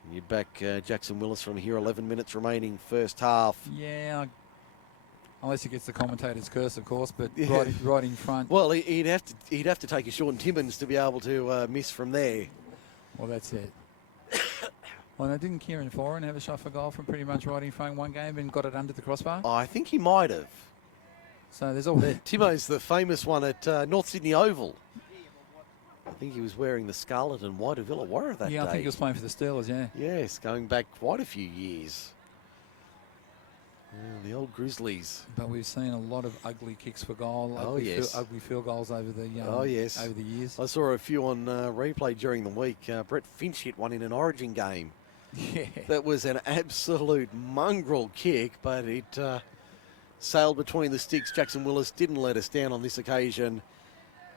And you're back Jackson Willis from here, 11 minutes remaining first half. Yeah, unless he gets the commentator's curse, of course, but Yeah. right in front. Well, he'd have to take a Sean Timmins to be able to miss from there. Well, that's it. Well, now, didn't Kieran Foran have a shot for goal from pretty much right in front one game and got it under the crossbar? I think he might have. So there's all Timo's the famous one at North Sydney Oval. I think he was wearing the scarlet and white of Illawarra that day. Yeah, I think he was playing for the Steelers, yeah. Yes, going back quite a few years. Yeah, the old Grizzlies. But we've seen a lot of ugly kicks for goal. Oh, ugly yes. ugly field goals over the Yes. over the years. I saw a few on replay during the week. Brett Finch hit one in an Origin game. Yeah. That was an absolute mongrel kick, but it sailed between the sticks. Jackson Willis didn't let us down on this occasion.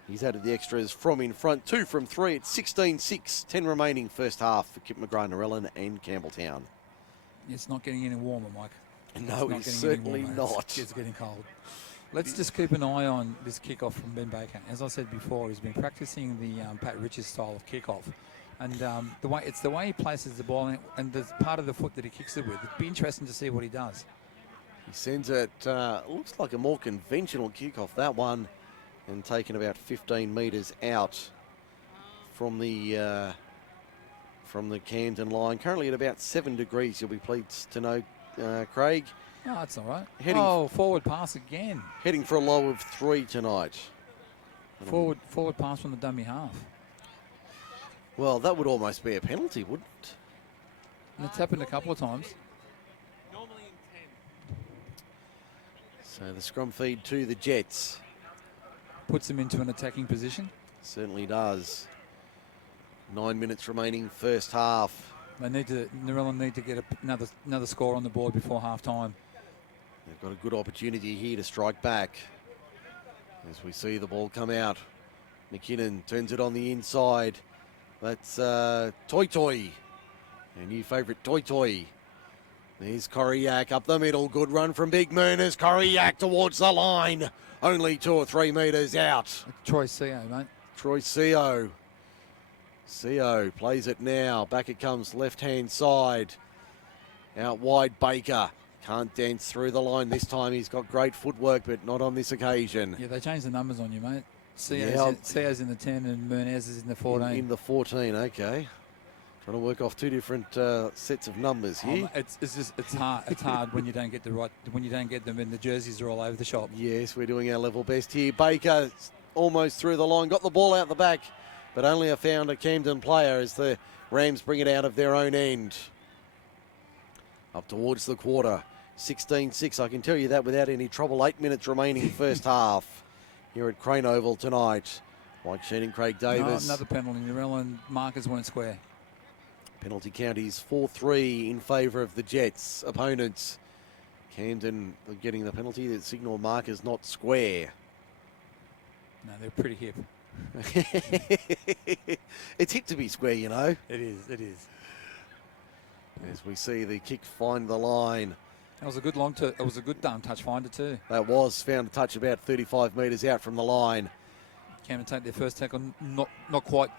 He's added the extras from in front. 2 from 3. It's 16-6. 10 remaining first half for Kip McGrath, Narellan and Campbelltown. It's not getting any warmer, Mike. No, not it's getting certainly any warmer. not. It's getting cold. Let's just keep an eye on this kickoff from Ben Baker. As I said before, he's been practicing the Pat Richards style of kickoff. And the way he places the ball and the part of the foot that he kicks it with. It'd be interesting to see what he does. He sends it, looks like a more conventional kickoff, that one, and taken about 15 metres out from the Camden line. Currently at about 7 degrees, you'll be pleased to know, Craig. Oh, that's all right. Heading- Forward pass again. Heading for a low of 3 tonight. Forward pass from the dummy half. Well, that would almost be a penalty, wouldn't it? And it's happened a couple of times. So the scrum feed to the Jets. Puts him into an attacking position. Certainly does. 9 minutes remaining first half. Narellan need to get another score on the board before half time. They've got a good opportunity here to strike back. As we see the ball come out. McKinnon turns it on the inside. That's Toy Toy. Our new favourite Toy Toy. There's Corriak up the middle. Good run from Big Mooners. Corriak towards the line. Only 2 or 3 metres out. Troy Seo, mate. Troy Seo. Seo plays it now. Back it comes left-hand side. Out wide Baker. Can't dance through the line this time. He's got great footwork, but not on this occasion. Yeah, they changed the numbers on you, mate. Yeah, Seo's in the 10 and Mernez is in the 14. In the 14, okay. Trying to work off 2 different sets of numbers here. It's hard. It's hard when you don't get them and the jerseys are all over the shop. Yes, we're doing our level best here. Baker almost through the line, got the ball out the back, but only found a Camden player as the Rams bring it out of their own end. Up towards the quarter, 16-6. I can tell you that without any trouble. 8 minutes remaining first half here at Crane Oval tonight. Mike Sheen and Craig Davis. No, another penalty. Narellan markers weren't square. Penalty count is 4-3 in favour of the Jets. Opponents, Camden getting the penalty. The signal marker's not square. No, they're pretty hip. It's hip to be square, you know. It is. As we see the kick find the line. It was a good touch finder too. That was found a touch about 35 metres out from the line. Camden take their first tackle, not quite,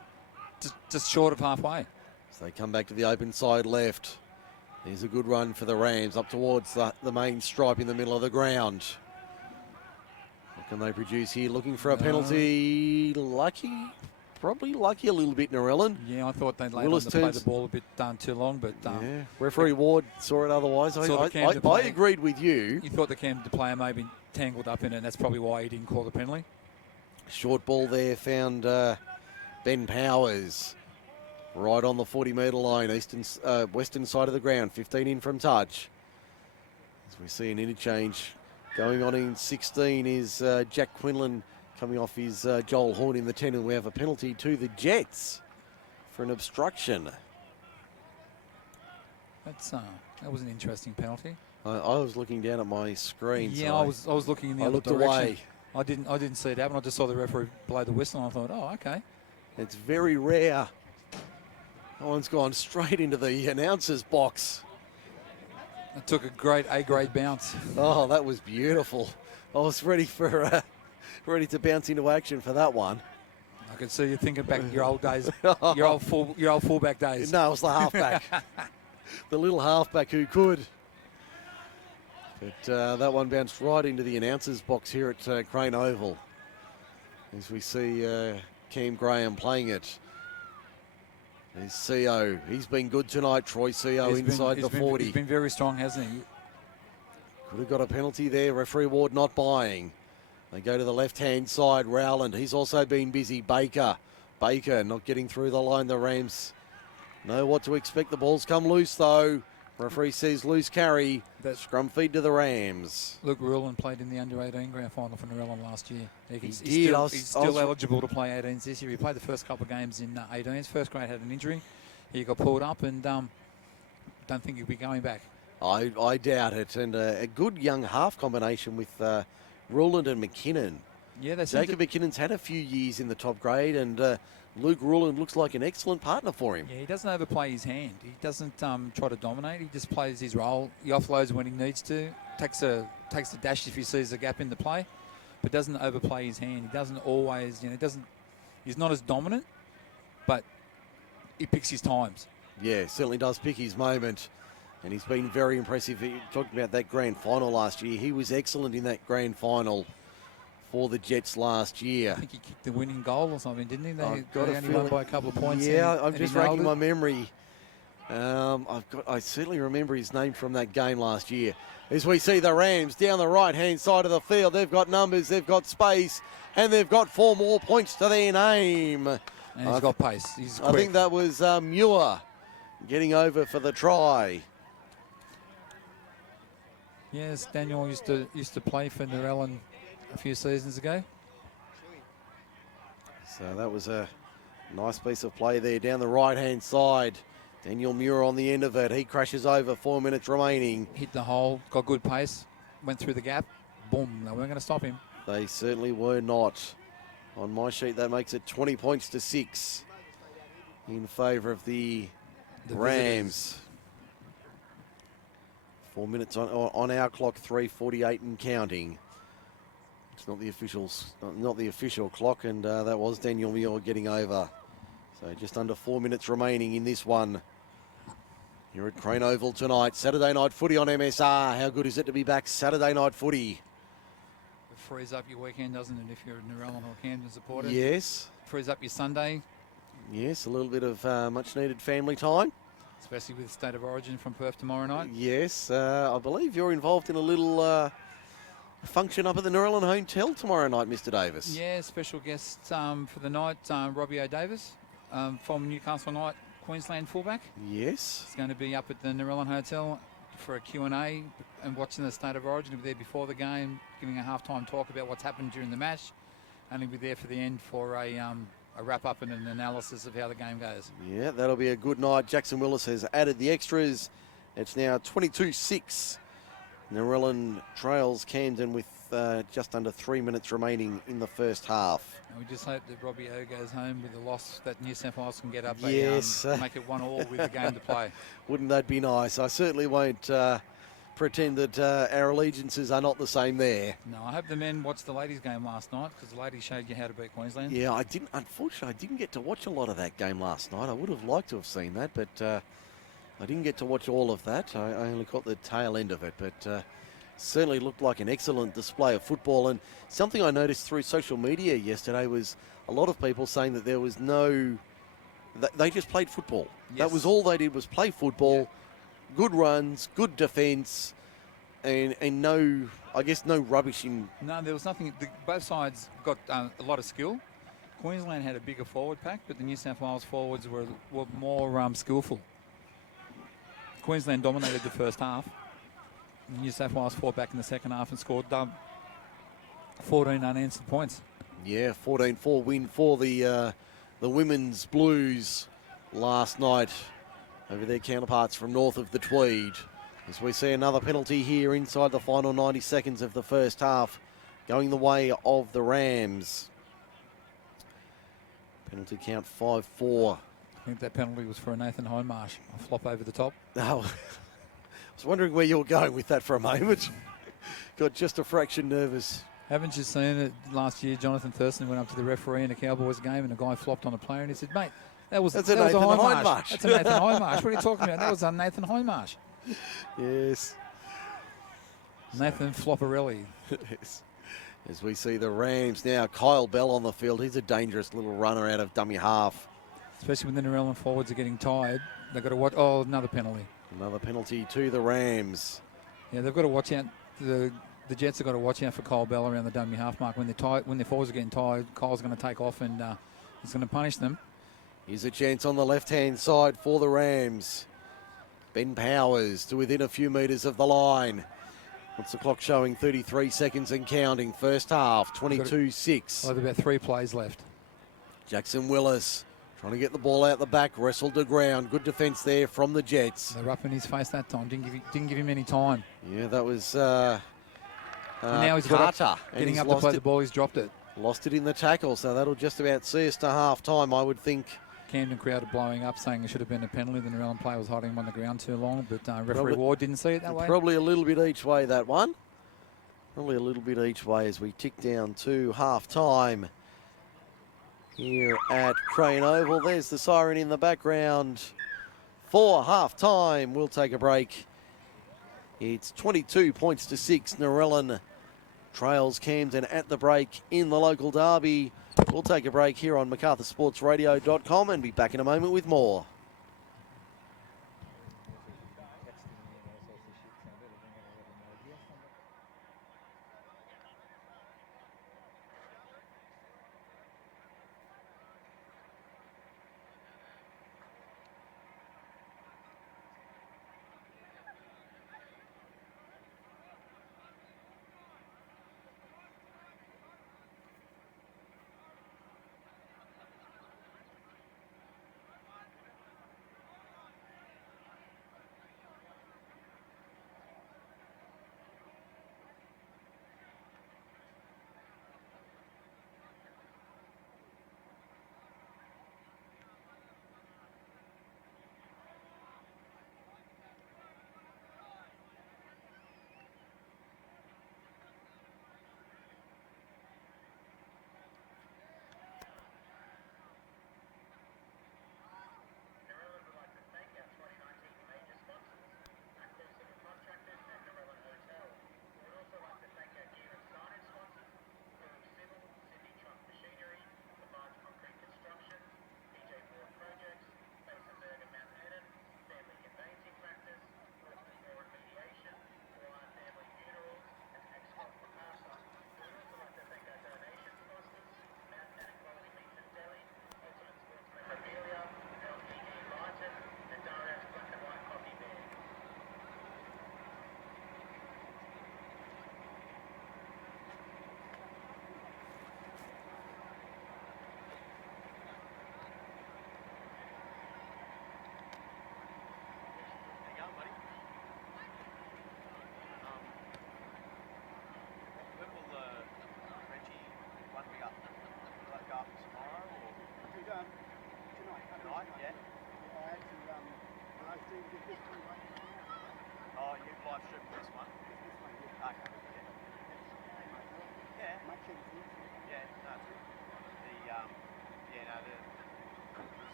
just short of halfway. So they come back to the open side left. There's a good run for the Rams up towards the main stripe in the middle of the ground. What can they produce here? Looking for a penalty. Lucky? Probably lucky a little bit, Narellan. Yeah, I thought they'd play the ball a bit too long, but yeah. Referee Ward saw it otherwise. I agreed with you. You thought the Camden player may be tangled up in it, and that's probably why he didn't call the penalty. Short ball there found Ben Powers. Right on the 40-metre line, western side of the ground, 15 in from touch. As we see an interchange going on in 16 is Jack Quinlan coming off his Joel Horn in the 10, and we have a penalty to the Jets for an obstruction. That was an interesting penalty. I was looking down at my screen. Yeah, so I was looking in the other looked direction. Away. I didn't see it happen. I just saw the referee blow the whistle, and I thought, oh, okay. It's very rare. That one's gone straight into the announcer's box. It took a great A-grade bounce. Oh, that was beautiful. I was ready to bounce into action for that one. I could see you thinking back your old days, your old fullback days. No, it was the halfback, the little halfback who could. But that one bounced right into the announcer's box here at Crane Oval. As we see Cam Graham playing it. There's Seo. He's been good tonight. Troy Seo inside the 40. He's been very strong, hasn't he? Could have got a penalty there. Referee Ward not buying. They go to the left-hand side. Rowland. He's also been busy. Baker not getting through the line. The Rams know what to expect. The ball's come loose, though. Referee says loose carry. Scrum feed to the Rams. Luke Ruland played in the under-18 grand final for Narellan last year. He's still eligible to play 18s this year. He played the first couple of games in 18s. First grade had an injury. He got pulled up and don't think he'll be going back. I doubt it. And a good young half combination with Ruland and McKinnon. Yeah, Jacob McKinnon's had a few years in the top grade, and Luke Ruland looks like an excellent partner for him. Yeah, he doesn't overplay his hand. He doesn't try to dominate. He just plays his role. He offloads when he needs to. Takes a dash if he sees a gap in the play, but doesn't overplay his hand. He doesn't always, he's not as dominant, but he picks his times. Yeah, certainly does pick his moment. And he's been very impressive. He talked about that grand final last year. He was excellent in that grand final for the Jets last year. I think he kicked the winning goal or something, didn't he? They only won by a couple of points. Yeah, I'm just racking my memory. I certainly remember his name from that game last year. As we see the Rams down the right-hand side of the field, they've got numbers, they've got space, and they've got 4 more points to their name. And he's got pace. He's quick. I think that was Muir getting over for the try. Yes, Daniel used to play for Narellan a few seasons ago. So that was a nice piece of play there down the right-hand side. Daniel Muir on the end of it. He crashes over, 4 minutes remaining. Hit the hole, got good pace, went through the gap. Boom, they weren't going to stop him. They certainly were not. On my sheet, that makes it 20 points to 6 in favour of the Rams. 4 minutes on our clock, 3:48 and counting. It's not the official clock, and that was Daniel Muir getting over. So just under 4 minutes remaining in this one. You're at Crane Oval tonight. Saturday night footy on MSR. How good is it to be back Saturday night footy? It frees up your weekend, doesn't it, if you're a Narellan or Camden supporter? Yes. Frees up your Sunday. Yes, a little bit of much needed family time. Especially with State of Origin from Perth tomorrow night. Yes, I believe you're involved in a little function up at the Narellan Hotel tomorrow night, Mr. Davis. Yeah, special guest for the night, Robbie O'Davis from Newcastle Knight, Queensland fullback. Yes. He's going to be up at the Narellan Hotel for a Q&A and watching the State of Origin. He'll be there before the game, giving a halftime talk about what's happened during the match. And he'll be there for the end for a wrap-up and an analysis of how the game goes. Yeah, that'll be a good night. Jackson Willis has added the extras. It's now 22-6. Narellan trails Camden with just under 3 minutes remaining in the first half. And we just hope that Robbie O goes home with a loss that New South Wales can get up Yes. make it 1-1 with the game to play. Wouldn't that be nice? I certainly won't pretend that our allegiances are not the same there. No, I hope the men watched the ladies' game last night because the ladies showed you how to beat Queensland. Yeah, I didn't. Unfortunately, I didn't get to watch a lot of that game last night. I would have liked to have seen that, but I didn't get to watch all of that. I only caught the tail end of it, but certainly looked like an excellent display of football. And something I noticed through social media yesterday was a lot of people saying that there was no... They just played football. Yes. That was all they did, was play football. Yeah. Good runs, good defence, and no, I guess, no rubbish in... No, there was nothing. Both sides got a lot of skill. Queensland had a bigger forward pack, but the New South Wales forwards were more skillful. Queensland dominated the first half. New South Wales fought back in the second half and scored 14 unanswered points. Yeah, 14-4 win for the women's Blues last night over their counterparts from north of the Tweed. As we see another penalty here inside the final 90 seconds of the first half, going the way of the Rams. Penalty count 5-4. I think that penalty was for a Nathan Hindmarsh. A flop over the top. Oh, I was wondering where you were going with that for a moment. Got just a fraction nervous. Haven't you seen it last year? Jonathan Thurston went up to the referee in a Cowboys game and a guy flopped on a player and he said, mate, that was a Nathan Hindmarsh. That's a Nathan Hindmarsh. What are you talking about? That was a Nathan Hindmarsh. Yes. Nathan Flopperelli. Yes. As we see the Rams now, Kyle Bell on the field. He's a dangerous little runner out of dummy half. Especially when the Narellan forwards are getting tired. They've got to watch. Oh, another penalty. Another penalty to the Rams. Yeah, they've got to watch out. The Jets have got to watch out for Kyle Bell around the dummy half mark. When they're tired, when their forwards are getting tired, Kyle's going to take off and he's going to punish them. Here's a chance on the left-hand side for the Rams. Ben Powers to within a few metres of the line. What's the clock showing? 33 seconds and counting. First half, 22-6. Well, about 3 plays left. Jackson Willis trying to get the ball out the back, wrestled to ground. Good defence there from the Jets. They're up in his face that time. Didn't give him any time. Yeah, that was now he's Carter. Getting up to play the ball, he's dropped it. Lost it in the tackle, so that'll just about see us to half-time, I would think. Camden crowd are blowing up, saying it should have been a penalty. The Narellan player was hiding him on the ground too long, but referee Ward didn't see it that way. Probably a little bit each way, that one. Probably a little bit each way as we tick down to half-time here at Crane Oval. There's the siren in the background for half-time. We'll take a break. It's 22 points to 6. Narellan trails Camden at the break in the local derby. We'll take a break here on MacArthurSportsRadio.com and be back in a moment with more.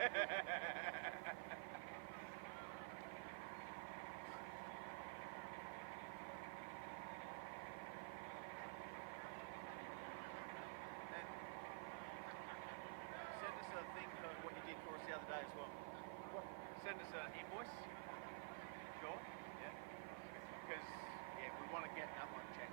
Send us a thing for what you did for us the other day as well. What? Send us an invoice. Sure. Yeah. Because we want to get that one checked.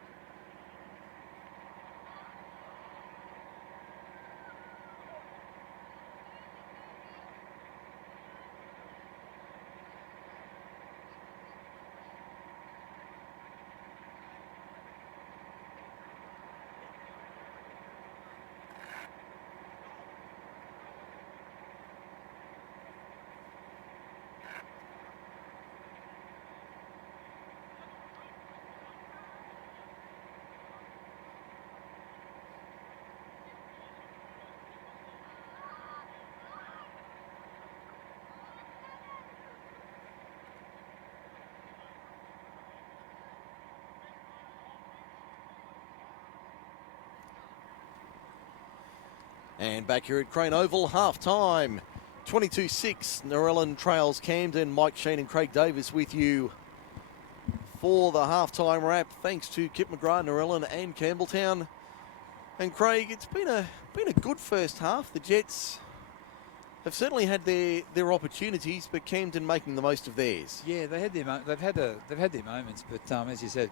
And back here at Crane Oval, half-time. 22-6, Narellan trails Camden. Mike Sheen and Craig Davis with you for the half-time wrap. Thanks to Kip McGrath, Narellan and Campbelltown. And Craig, it's been a good first half. The Jets have certainly had their opportunities, but Camden making the most of theirs. Yeah, they've had their moments, but as you said,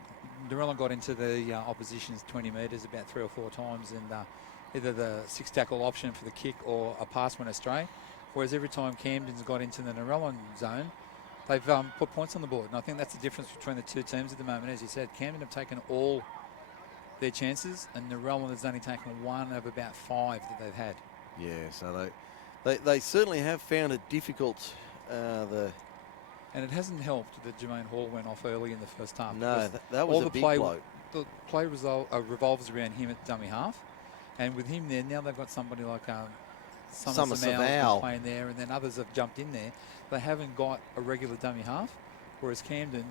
Narellan got into the opposition's 20 metres about 3 or 4 times, and either the 6-tackle option for the kick or a pass went astray. Whereas every time Camden's got into the Narellan zone, they've put points on the board. And I think that's the difference between the two teams at the moment. As you said, Camden have taken all their chances, and Narellan has only taken 1 of about 5 that they've had. Yeah, so they certainly have found it difficult. And it hasn't helped that Jermaine Hall went off early in the first half. No, that was a big blow. The play revolves around him at dummy half. And with him there, now they've got somebody like Summer Savale playing there, and then others have jumped in there. They haven't got a regular dummy half, whereas Camden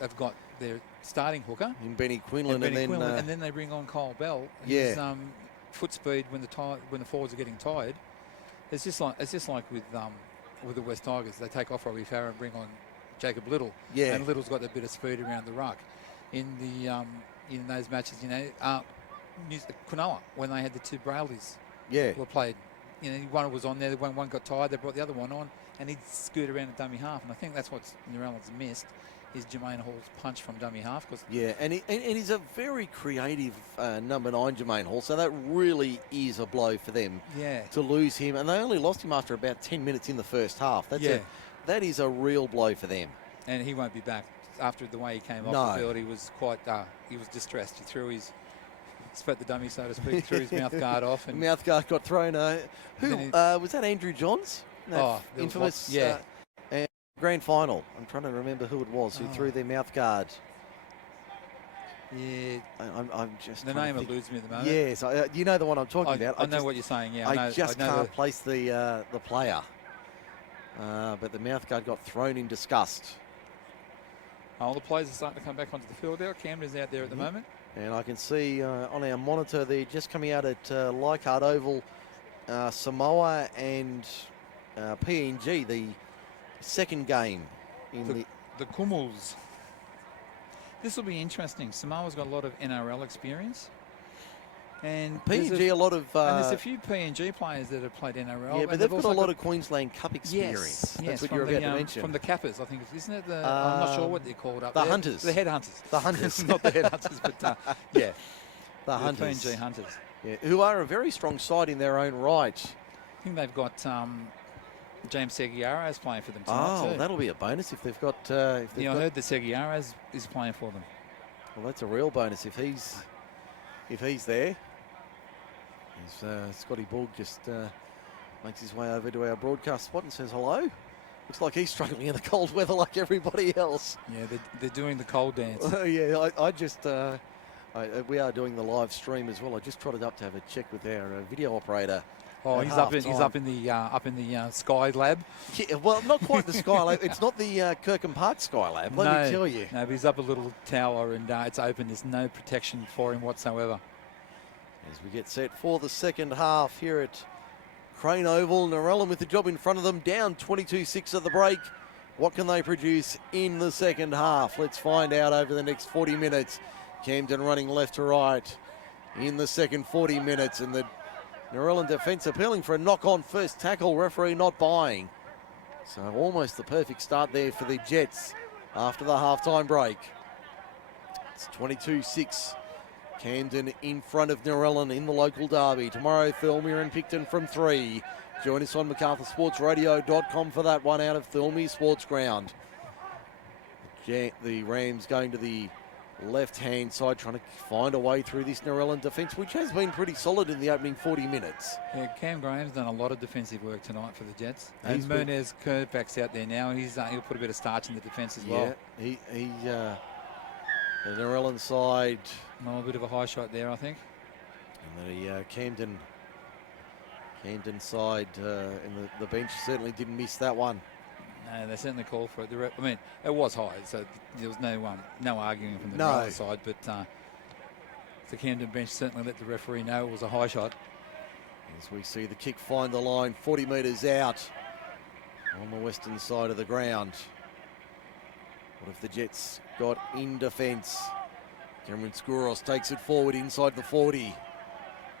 have got their starting hooker. In Benny Quinlan, and then they bring on Kyle Bell. Yeah. His foot speed when the forwards are getting tired. It's just like with the West Tigers. They take off Robbie Farah and bring on Jacob Little. Yeah. And Little's got a bit of speed around the ruck. In those matches, Cronulla, when they had the 2 Brailleys were played. One was on there, one got tired, they brought the other one on, and he'd scoot around a dummy half. And I think that's what Narellan's missed, is Jermaine Hall's punch from dummy half. And he's a very creative number 9, Jermaine Hall, so that really is a blow for them to lose him. And they only lost him after about 10 minutes in the first half. That is a real blow for them. And he won't be back after the way he came off the field. He was quite, he was distressed. He threw his... spat the dummy, so to speak, threw his mouth guard off. And mouth guard got thrown. Was that Andrew Johns? Infamous grand final. I'm trying to remember who it was who threw their mouth guard. Yeah. I'm just... The name eludes me at the moment. Yes, you know the one I'm talking about. I know what you're saying, yeah. I can't place the player. But the mouth guard got thrown in disgust. All the players are starting to come back onto the field now. Camden's out there at the moment. And I can see on our monitor there, just coming out at Leichhardt Oval, Samoa and PNG, the second game in the Kumuls. This will be interesting. Samoa's got a lot of NRL experience. And PNG, a lot of... and there's a few PNG players that have played NRL. Yeah, but they've got a lot of Queensland Cup experience. Yes, that's what you're about to mention. From the Cappers, I think. Isn't it? I'm not sure what they're called up there. The Hunters. The Headhunters. The Hunters. Not the Headhunters, but yeah. The Hunters. PNG Hunters. Yeah, who are a very strong side in their own right. I think they've got James Seguiaras playing for them tonight, too. That'll be a bonus if they've got... I heard that Seguiaras is playing for them. Well, that's a real bonus if he's there. Scotty Borg just makes his way over to our broadcast spot and says hello. Looks like he's struggling in the cold weather like everybody else. Yeah, they're doing the cold dance. We are doing the live stream as well. I just trotted up to have a check with our video operator. Oh, he's up in the Sky Lab. Yeah, well, not quite the Sky Lab. It's not the Kirkham Park Sky Lab. Let me tell you. No, but he's up a little tower and it's open. There's no protection for him whatsoever. As we get set for the second half here at Crane Oval. Narellan with the job in front of them, down 22-6 at the break. What can they produce in the second half? Let's find out over the next 40 minutes. Camden running left to right in the second 40 minutes, and the Narellan defence appealing for a knock-on first tackle. Referee not buying. So almost the perfect start there for the Jets after the halftime break. It's 22-6. Camden in front of Narellan in the local derby. Tomorrow, Thirlmere and Picton from 3. Join us on MacArthurSportsRadio.com for that one out of Thirlmere Sports Ground. The Rams going to the left-hand side, trying to find a way through this Narellan defence, which has been pretty solid in the opening 40 minutes. Yeah, Cam Graham's done a lot of defensive work tonight for the Jets. He's And Murnez Kerback's out there now. He'll put a bit of starch in the defence as well. Yeah, the Narellan side. A bit of a high shot there, I think. And the Camden side and the bench certainly didn't miss that one. No, they certainly called for it. I mean, it was high, so there was no arguing from the No. other side. But the Camden bench certainly let the referee know it was a high shot. As we see the kick find the line 40 metres out on the western side of the ground. What if the Jets got in defence? Cameron Skouros takes it forward inside the 40.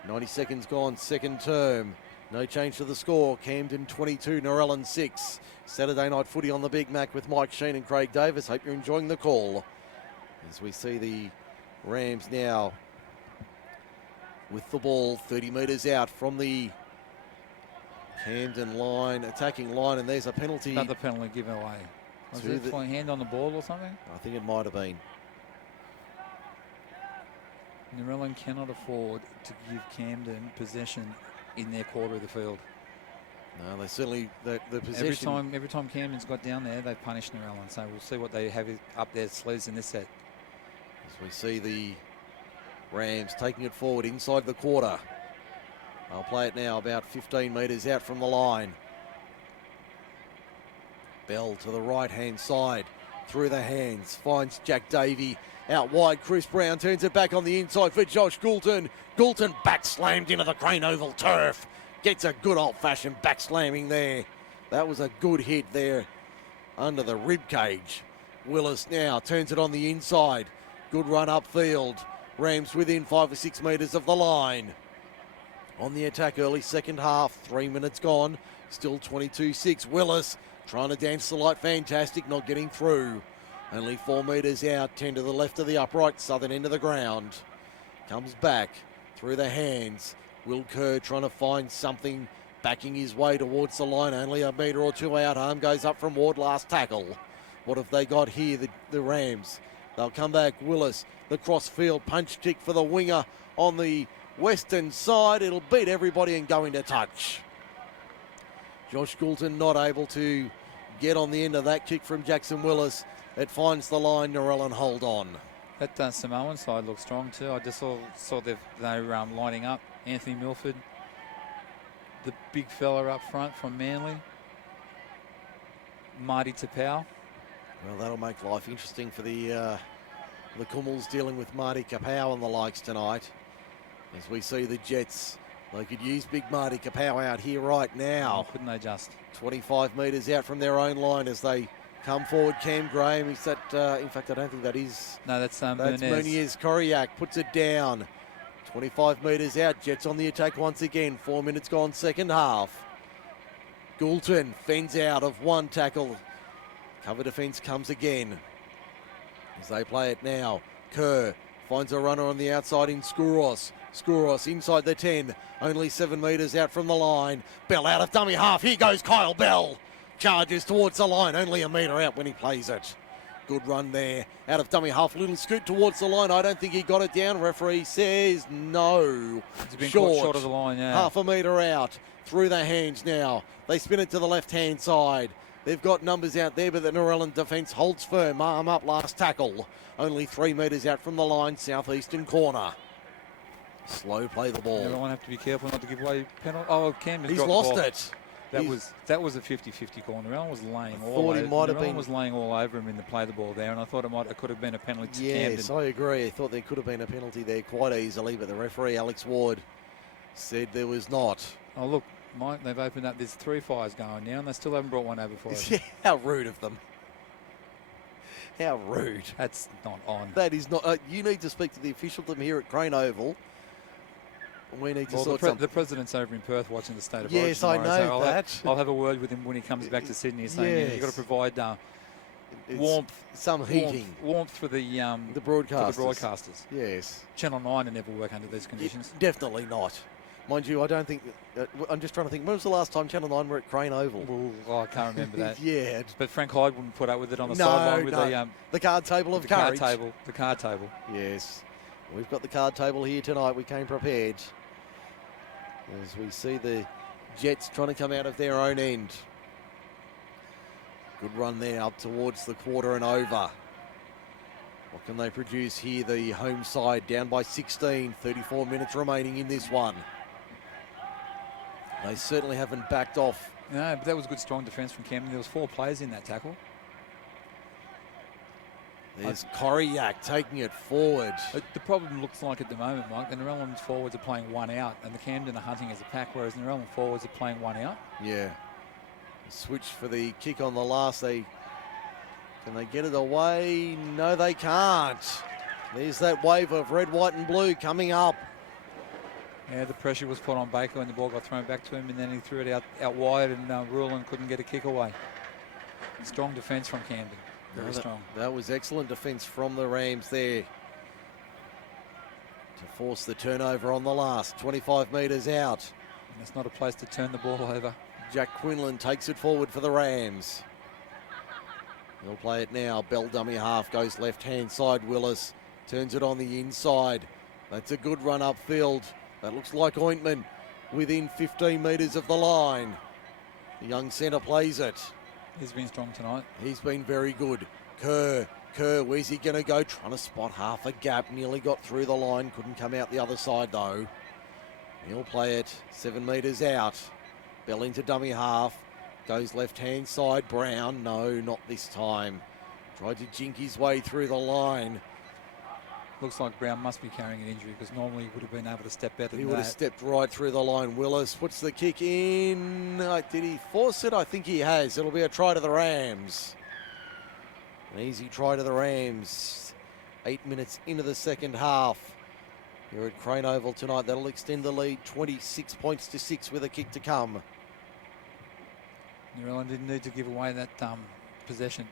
90 seconds gone, second term. No change to the score. Camden 22, Narellan 6. Saturday night footy on the Big Mac with Mike Sheen and Craig Davis. Hope you're enjoying the call. As we see the Rams now with the ball 30 metres out from the Camden line, attacking line, and there's a penalty. Another penalty given away. Was To it the- for a hand on the ball or something? I think it might have been. Narellan cannot afford to give Camden possession in their quarter of the field. No, they certainly, the possession. Every time Camden's got down there, they've punished Narellan. So we'll see what they have up their sleeves in this set. As we see the Rams taking it forward inside the quarter. They'll play it now about 15 metres out from the line. Bell to the right-hand side. Through the hands. Finds Jack Davey. Out wide, Chris Brown turns it back on the inside for Josh Goulton. Goulton back slammed into the Crane Oval turf. Gets a good old-fashioned back slamming there. That was a good hit there under the rib cage. Willis now turns it on the inside. Good run upfield. Rams within 5 or 6 metres of the line. On the attack early second half. 3 minutes gone. Still 22-6. Willis trying to dance the light. Fantastic. Not getting through. Only 4 metres out. 10 to the left of the upright. Southern end of the ground. Comes back through the hands. Will Kerr trying to find something. Backing his way towards the line. Only a metre or two out. Arm goes up from Ward. Last tackle. What have they got here? The Rams. They'll come back. Willis. The cross-field punch kick for the winger on the western side. It'll beat everybody and go into touch. Josh Goulton not able to get on the end of that kick from Jackson Willis. It finds the line. Narellan hold on. That Samoan side looks strong too. I just saw they're lining up. Anthony Milford, the big fella up front from Manly. Marty Tapau. Well, that'll make life interesting for the Kummels dealing with Marty Kapow and the likes tonight. As we see the Jets, they could use big Marty Kapow out here right now. Couldn't they just? 25 metres out from their own line as they come forward. Cam Graham, in fact, I don't think that is. No, that's That's Munez. Muniz. Koryak puts it down. 25 metres out. Jets on the attack once again. 4 minutes gone, second half. Goulton fends out of one tackle. Cover defence comes again. As they play it now. Kerr finds a runner on the outside in Skouros. Skouros inside the 10. Only 7 metres out from the line. Bell out of dummy half. Here goes Kyle Bell. Charges towards the line. Only a metre out when he plays it. Good run there. Out of dummy half. Little scoot towards the line. I don't think he got it down. Referee says no. It's been caught short of the line, yeah. Half a metre out. Through the hands now. They spin it to the left-hand side. They've got numbers out there, but the Narellan defence holds firm. Arm up, last tackle. Only 3 metres out from the line, southeastern corner. Slow play the ball. Everyone have to be careful not to give away penalty. Oh, Camden's He's dropped the lost ball. it. That was a 50-50 call. Narellan was laying all thought he over. might have Narellan been- was laying all over him in the play the ball there, and I thought it could have been a penalty to Yes, Camden. I agree. I thought there could have been a penalty there quite easily, but the referee, Alex Ward, said there was not. Oh look, Mike, they've opened up. There's 3 fires going now, and they still haven't brought one over for us. How rude of them. How rude. That's not on. That is not. You need to speak to the officialdom here at Crane Oval. We need to Well, sort something. the president's over in Perth watching the state of Yes, origin I tomorrow, know so that. I'll have a word with him when he comes back to Sydney, saying Yes. you've got to provide It's warmth, some heating. warmth for the broadcasters. For the broadcasters. Yes. Channel 9 will never work under these conditions. Definitely not. Mind you, I don't think. I'm just trying to think. When was the last time Channel 9 were at Crane Oval? Well, I can't remember that. Yeah. But Frank Hyde wouldn't put up with it on the No, sideline with no. The card table of the courage. The card table. Yes. We've got the card table here tonight. We came prepared. As we see the Jets trying to come out of their own end. Good run there up towards the quarter and over. What can they produce here? The home side down by 16. 34 minutes remaining in this one. They certainly haven't backed off. No, but that was good, strong defence from Camden. There was 4 players in that tackle. There's Coriac taking it forward. The problem looks like at the moment, Mike, the Narellan forwards are playing one out, and the Camden are hunting as a pack, whereas the Narellan forwards are playing one out. Yeah. Switch for the kick on the last. Can they get it away? No, they can't. There's that wave of red, white and blue coming up. Yeah, the pressure was put on Baker and the ball got thrown back to him, and then he threw it out wide, and Ruland couldn't get a kick away. Strong defence from Camden. Very strong. That was excellent defence from the Rams there. To force the turnover on the last. 25 metres out. And it's not a place to turn the ball over. Jack Quinlan takes it forward for the Rams. He'll play it now. Bell dummy half goes left-hand side. Willis turns it on the inside. That's a good run upfield. That looks like Ointman within 15 metres of the line. The young centre plays it. He's been strong tonight. He's been very good. Kerr, where's he going to go? Trying to spot half a gap. Nearly got through the line. Couldn't come out the other side though. He'll play it 7 metres out. Bell into dummy half. Goes left-hand side. Brown, no, not this time. Tried to jink his way through the line. Looks like Brown must be carrying an injury because normally he would have been able to step better He than would have that. stepped right through the line. Willis puts the kick in. Did he force it? I think he has. It'll be a try to the Rams. An easy try to the Rams. 8 minutes into the second half. Here at Crane Oval tonight. That'll extend the lead 26 points to 6 with a kick to come. Narellan didn't need to give away that possession.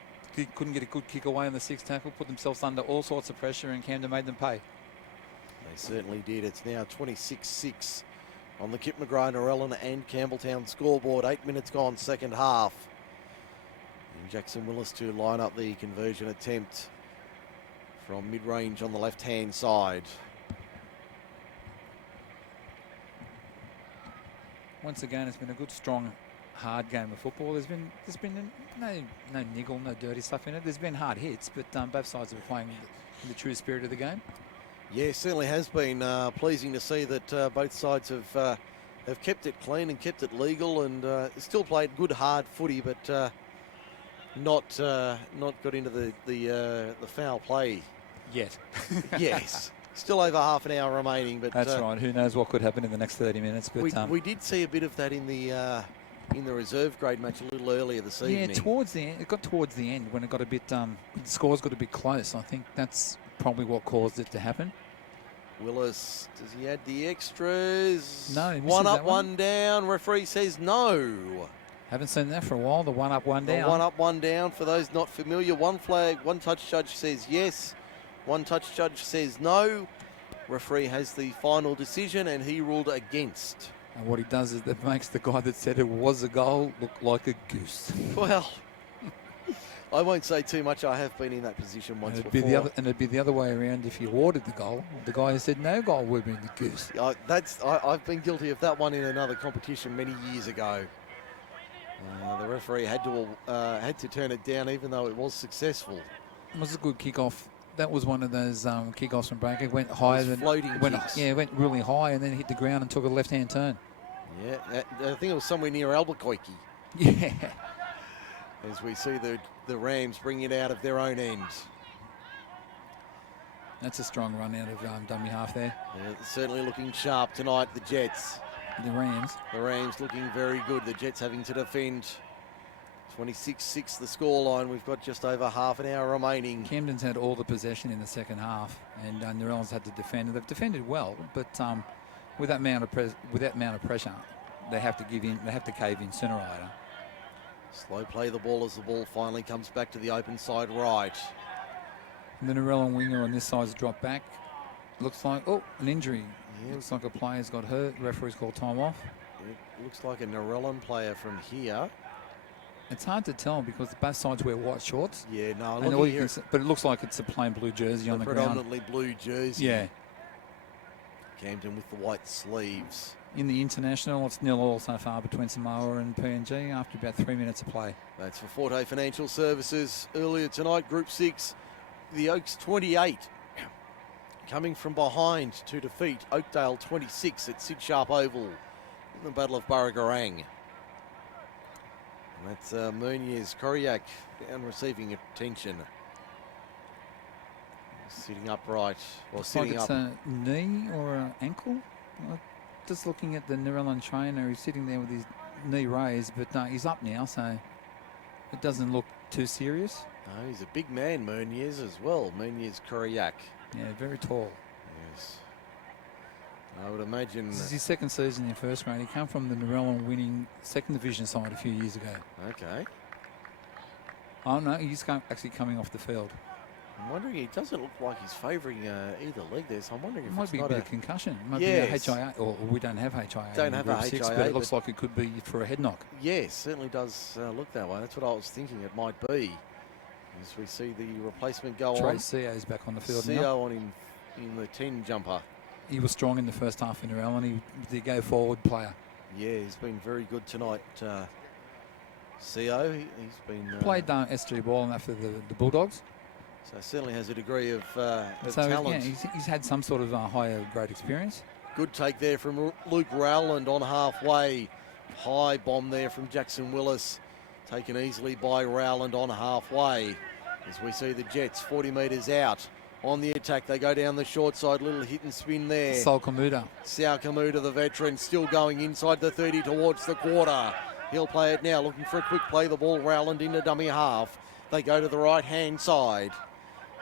Couldn't get a good kick away on the 6th tackle, put themselves under all sorts of pressure, and Camden made them pay. They certainly did. It's now 26-6 on the Kip McGrath, Narellan and Campbelltown scoreboard. 8 minutes gone, second half. And Jackson Willis to line up the conversion attempt from mid-range on the left-hand side. Once again, it's been a good, strong, hard game of football. There's been no niggle, no dirty stuff in it. There's been hard hits, but both sides are playing in the true spirit of the game. Yeah, certainly has been pleasing to see that both sides have kept it clean and kept it legal, and still played good hard footy, but not got into the foul play Yet. yes. Still over half an hour remaining, but That's right. Who knows what could happen in the next 30 minutes? But we did see a bit of that in the reserve grade match a little earlier this evening. yeah, towards the end, it got towards the end when it got a bit. The scores got a bit close. I think that's probably what caused it to happen. Willis, does he add the extras? No, he misses one up, that one. one down. Referee says no. Haven't seen that for a while. The one up, one The down. one up, one down. For those not familiar, one flag, one touch judge says yes. One touch judge says no. Referee has the final decision, and he ruled against. And what he does is that makes the guy that said it was a goal look like a goose. Well, I won't say too much. I have been in that position once before. It'd be the other way around if you awarded the goal. The guy who said no goal would have been the goose. I've been guilty of that one in another competition many years ago. The referee had to turn it down, even though it was successful. It was a good kickoff. That was one of those kickoffs from Baker. Went higher than floating kicks. Yeah, went really high and then hit the ground and took a left-hand turn. Yeah, I think it was somewhere near Albuquerque. Yeah. As we see the Rams bring it out of their own end. That's a strong run out of dummy half there. Certainly looking sharp tonight, the Jets. The Rams. The Rams looking very good. The Jets having to defend. 26-6 the scoreline. We've got just over half an hour remaining. Camden's had all the possession in the second half, and Narellan's had to defend. And they've defended well, but with that amount of pressure, they have to give in. They have to cave in sooner or later. Slow play the ball as the ball finally comes back to the open side right. And the Narellan winger on this side's dropped back. Looks like an injury. Yeah. Looks like a player's got hurt. Referee's called time off. It looks like a Narellan player from here. It's hard to tell because both sides wear white shorts. Yeah, no, And all you can see, but it looks like it's a plain blue jersey on the ground. predominantly blue jersey. Yeah. Camden with the white sleeves. In the international, it's 0-0 so far between Samoa and PNG after about 3 minutes of play. That's for Forte Financial Services. Earlier tonight, Group 6, the Oaks 28. Coming from behind to defeat Oakdale 26 at Sid Sharp Oval in the Battle of Burragarang. And that's Meuniers Koryak down receiving attention. Sitting upright, or sitting Like it's up. a knee or an ankle. Just looking at the Narellan trainer, he's sitting there with his knee raised, but he's up now, so it doesn't look too serious. No, he's a big man, Meuniers as well. Meuniers Koryak. Yeah, very tall. Yes. I would imagine. This is his second season in first grade. He came from the Narellan winning second division side a few years ago. Okay. Oh no, he's actually coming off the field. I'm wondering, he doesn't look like he's favouring either leg there, so I'm wondering It if might it's be a not bit of concussion. It might Yes. be a HIA, or we don't have HIA. Don't in have Group a 6, HIA, but it looks but- like it could be for a head knock. Yes, certainly does look that way. That's what I was thinking it might be. As we see the replacement go Trey on. Seo is back on the field now. CO on him in the 10 jumper. He was strong in the first half in Narellan. He was the go forward player. Yeah, he's been very good tonight. CO, he's been Played SG ball and after the Bulldogs. so certainly has a degree of So talent. yeah, he's had some sort of higher grade experience. Good take there from Luke Rowland on halfway. High bomb there from Jackson Willis. Taken easily by Rowland on halfway. As we see the Jets 40 metres out. On the attack, they go down the short side. Little hit and spin there. Sol Kamuda. Sao Kamuta, the veteran, still going inside the 30 towards the quarter. He'll play it now, looking for a quick play. The ball Rowland into dummy half. They go to the right-hand side.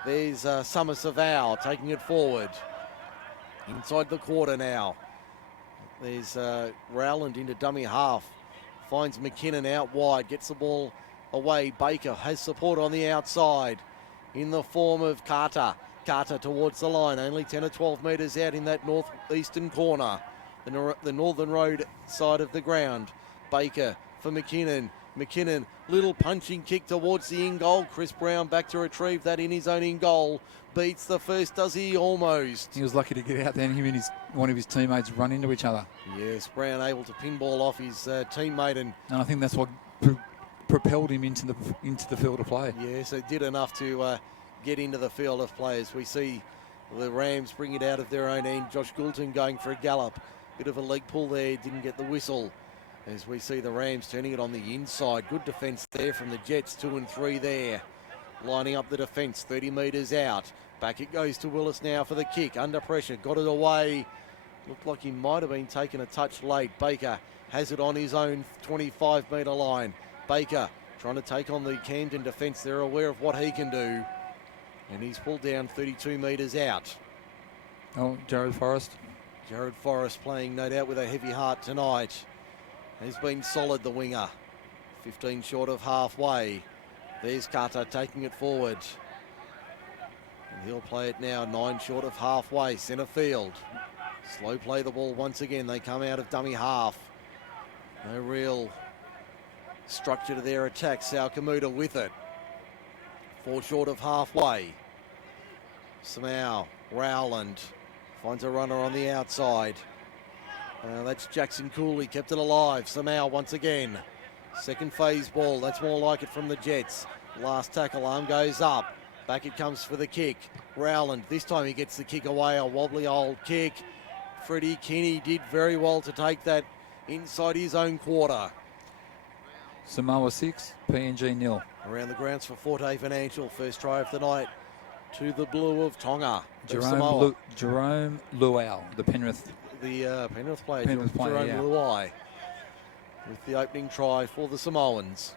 There's Summer Savao taking it forward. Inside the quarter now. There's Rowland into dummy half. Finds McKinnon out wide. Gets the ball away. Baker has support on the outside in the form of Carter. Carter towards the line. Only 10 or 12 metres out in that northeastern corner. The northern road side of the ground. Baker for McKinnon. McKinnon, little punching kick towards the in-goal. Chris Brown back to retrieve that in his own in-goal. Beats the first, does he? Almost. He was lucky to get out there, and him and one of his teammates run into each other. Yes, Brown able to pinball off his teammate, and And I think that's what propelled him into the field of play. yes, it did enough to get into the field of players. We see the Rams bring it out of their own end. Josh Goulton going for a gallop. Bit of a leg pull there, didn't get the whistle. As we see the Rams turning it on the inside. Good defence there from the Jets, 2 and 3 there. Lining up the defence, 30 metres out. Back it goes to Willis now for the kick. Under pressure, got it away. Looked like he might have been taken a touch late. Baker has it on his own 25-metre line. Baker trying to take on the Camden defence. They're aware of what he can do. And he's pulled down 32 metres out. Oh, Jared Forrest. Jared Forrest playing, no doubt, with a heavy heart tonight. Has been solid, the winger. 15 short of halfway. There's Carter taking it forward. And he'll play it now, 9 short of halfway, centre field. Slow play the ball once again. They come out of dummy half. No real structure to their attack. Sao Kamuta with it. 4 short of halfway. Samau, Rowland finds a runner on the outside. That's Jackson Cooley, kept it alive. Samau once again. Second phase ball, that's more like it from the Jets. Last tackle, arm goes up. Back it comes for the kick. Rowland, this time he gets the kick away, a wobbly old kick. Freddie Kinney did very well to take that inside his own quarter. Samoa 6, PNG 0. Around the grounds for Forte Financial, first try of the night to the blue of Tonga. of Jerome Samoa. Jerome Luau, the Penrith the Penrith player, Penrith player, Jerome yeah. Luai, with the opening try for the Samoans.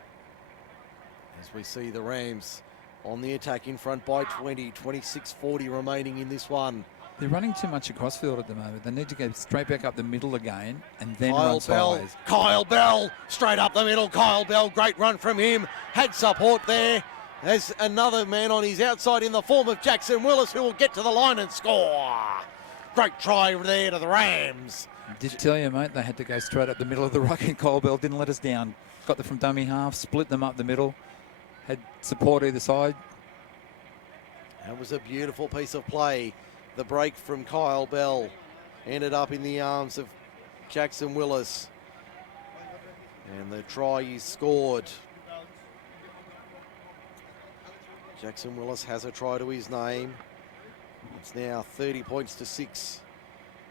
As we see the Rams on the attack in front by 20, 26-40 remaining in this one. They're running too much across field at the moment. They need to go straight back up the middle again and then Kyle run Bell, sideways. Kyle Bell, straight up the middle. Kyle Bell, great run from him. Had support there. There's another man on his outside in the form of Jackson Willis, who will get to the line and score. Great try there to the Rams. Did tell you, mate, they had to go straight up the middle of the ruck, and Kyle Bell didn't let us down. Got them from dummy half, split them up the middle, had support either side. That was a beautiful piece of play. The break from Kyle Bell ended up in the arms of Jackson Willis. And the try is scored. Jackson Willis has a try to his name. It's now 30 points to 6.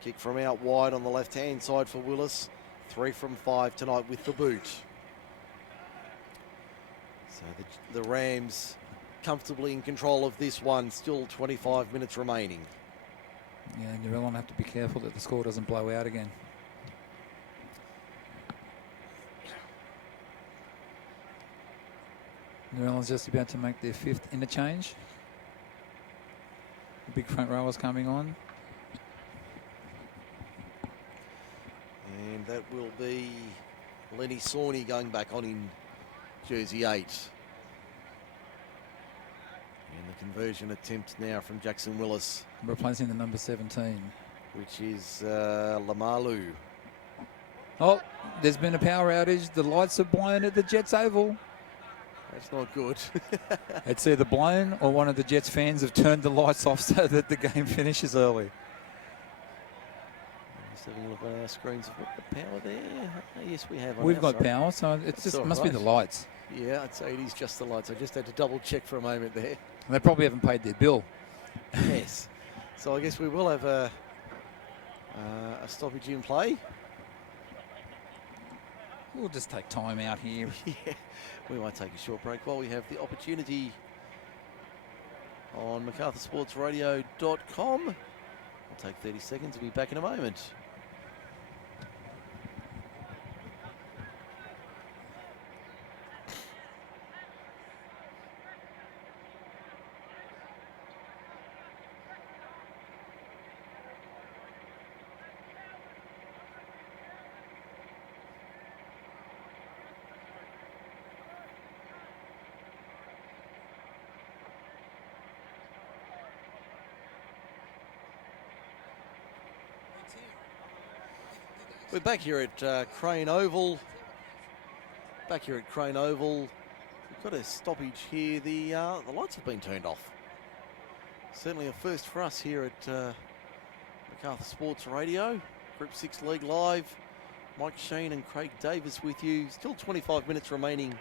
Kick from out wide on the left-hand side for Willis. 3 from 5 tonight with the boot. So the Rams comfortably in control of this one. Still 25 minutes remaining. Yeah, and Narellan have to be careful that the score doesn't blow out again. Narellan's just about to make their 5th interchange. The big front rowers coming on. And that will be Lenny Sawney going back on in jersey 8. And the conversion attempt now from Jackson Willis, Replacing the number 17. which is Lamalu. Oh, there's been a power outage. The lights are blown at the Jets Oval. That's not good. It's either blown or one of the Jets fans have turned the lights off so that the game finishes early. Just having a look on our screens. Have we got power there? Yes, we have. on We've our got side. power, so it That's just all must be right. the lights. Yeah, I'd say it is just the lights. I just had to double check for a moment there. They probably haven't paid their bill. Yes. So I guess we will have a stoppage in play. We'll just take time out here. Yeah, we might take a short break while we have the opportunity on MacArthurSportsRadio.com. We'll take 30 seconds. We'll be back in a moment. We're back here at Crane Oval. Back here at Crane Oval. We've got a stoppage here. The lights have been turned off. Certainly a first for us here at MacArthur Sports Radio. Group 6 League Live. Mike Sheen and Craig Davis with you. Still 25 minutes remaining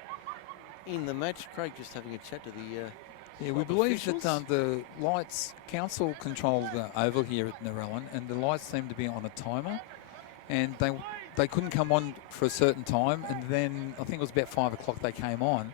in the match. Craig just having a chat to the Yeah, we club believe officials. that the lights, council controlled the oval here at Narellan, and the lights seem to be on a timer. And they couldn't come on for a certain time, and then I think it was about 5 o'clock they came on,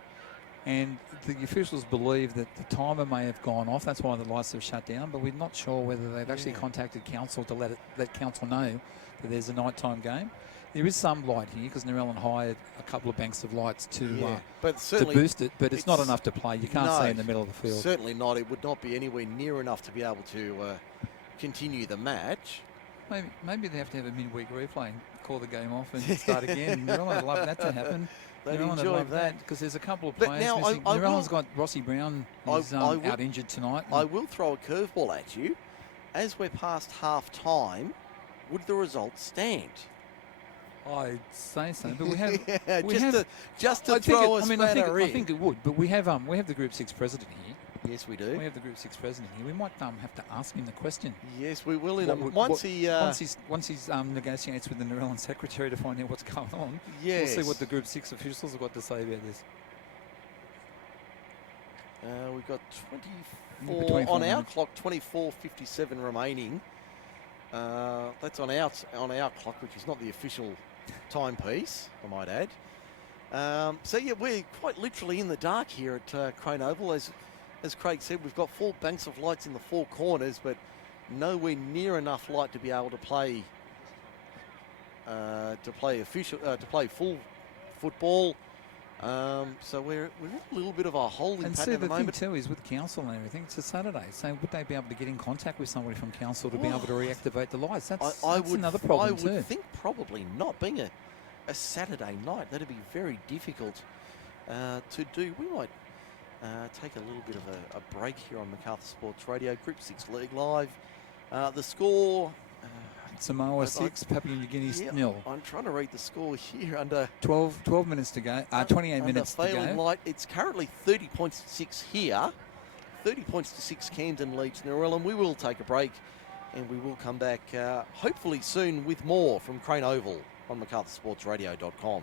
and the officials believe that the timer may have gone off. That's why the lights have shut down, but we're not sure whether they've actually Yeah. contacted council to let council know that there's a nighttime game. There is some light here because Narellan hired a couple of banks of lights to but certainly boost it, but it's not it's- enough to play. You can't no, see in the middle of the field. certainly not. It would not be anywhere near enough to be able to continue the match. Maybe they have to have a midweek replay and call the game off and start again. Narellan would love that to happen. They'd Narellan would enjoy love that. because there's a couple of But players now missing. I Narellan's will- got Rossi Brown I is will- out injured tonight. I will throw a curveball at you. As we're past half time, would the result stand? I'd say so, but we have. Yeah, we just have- to, just to I think throw it, a I mean, I spanner in. think it would, but we have the Group 6 president here. Yes, we do. We have the Group 6 president here. We might have to ask him the question. Yes, we will. Once he's negotiates with the Narellan secretary to find out what's going on, yes. we'll see what the Group 6 officials have got to say about this. We've got 24 24 on our minutes. clock. 24:57 remaining. That's on our clock, which is not the official timepiece, I might add. So yeah, we're quite literally in the dark here at Crane Oval. As Craig said, we've got 4 banks of lights in the 4 corners, but nowhere near enough light to be able to play to play full football. So we're in a little bit of a holding And pattern see, at the the thing moment. too is with council and everything, it's a Saturday. So would they be able to get in contact with somebody from council to be able to reactivate the lights? That's another problem I would too. think probably not. Being a Saturday night, that'd be very difficult to do. We might take a little bit of a break here on Macarthur Sports Radio. Group 6 League Live. The score... Samoa 6, Papua New Guinea 0. I'm trying to read the score here under 12 minutes to go. 28 under minutes to failing go. light. It's currently 30 points to 6 here. 30 points to 6 Camden leads Narellan. We will take a break and we will come back hopefully soon with more from Crane Oval on MacArthurSportsRadio.com.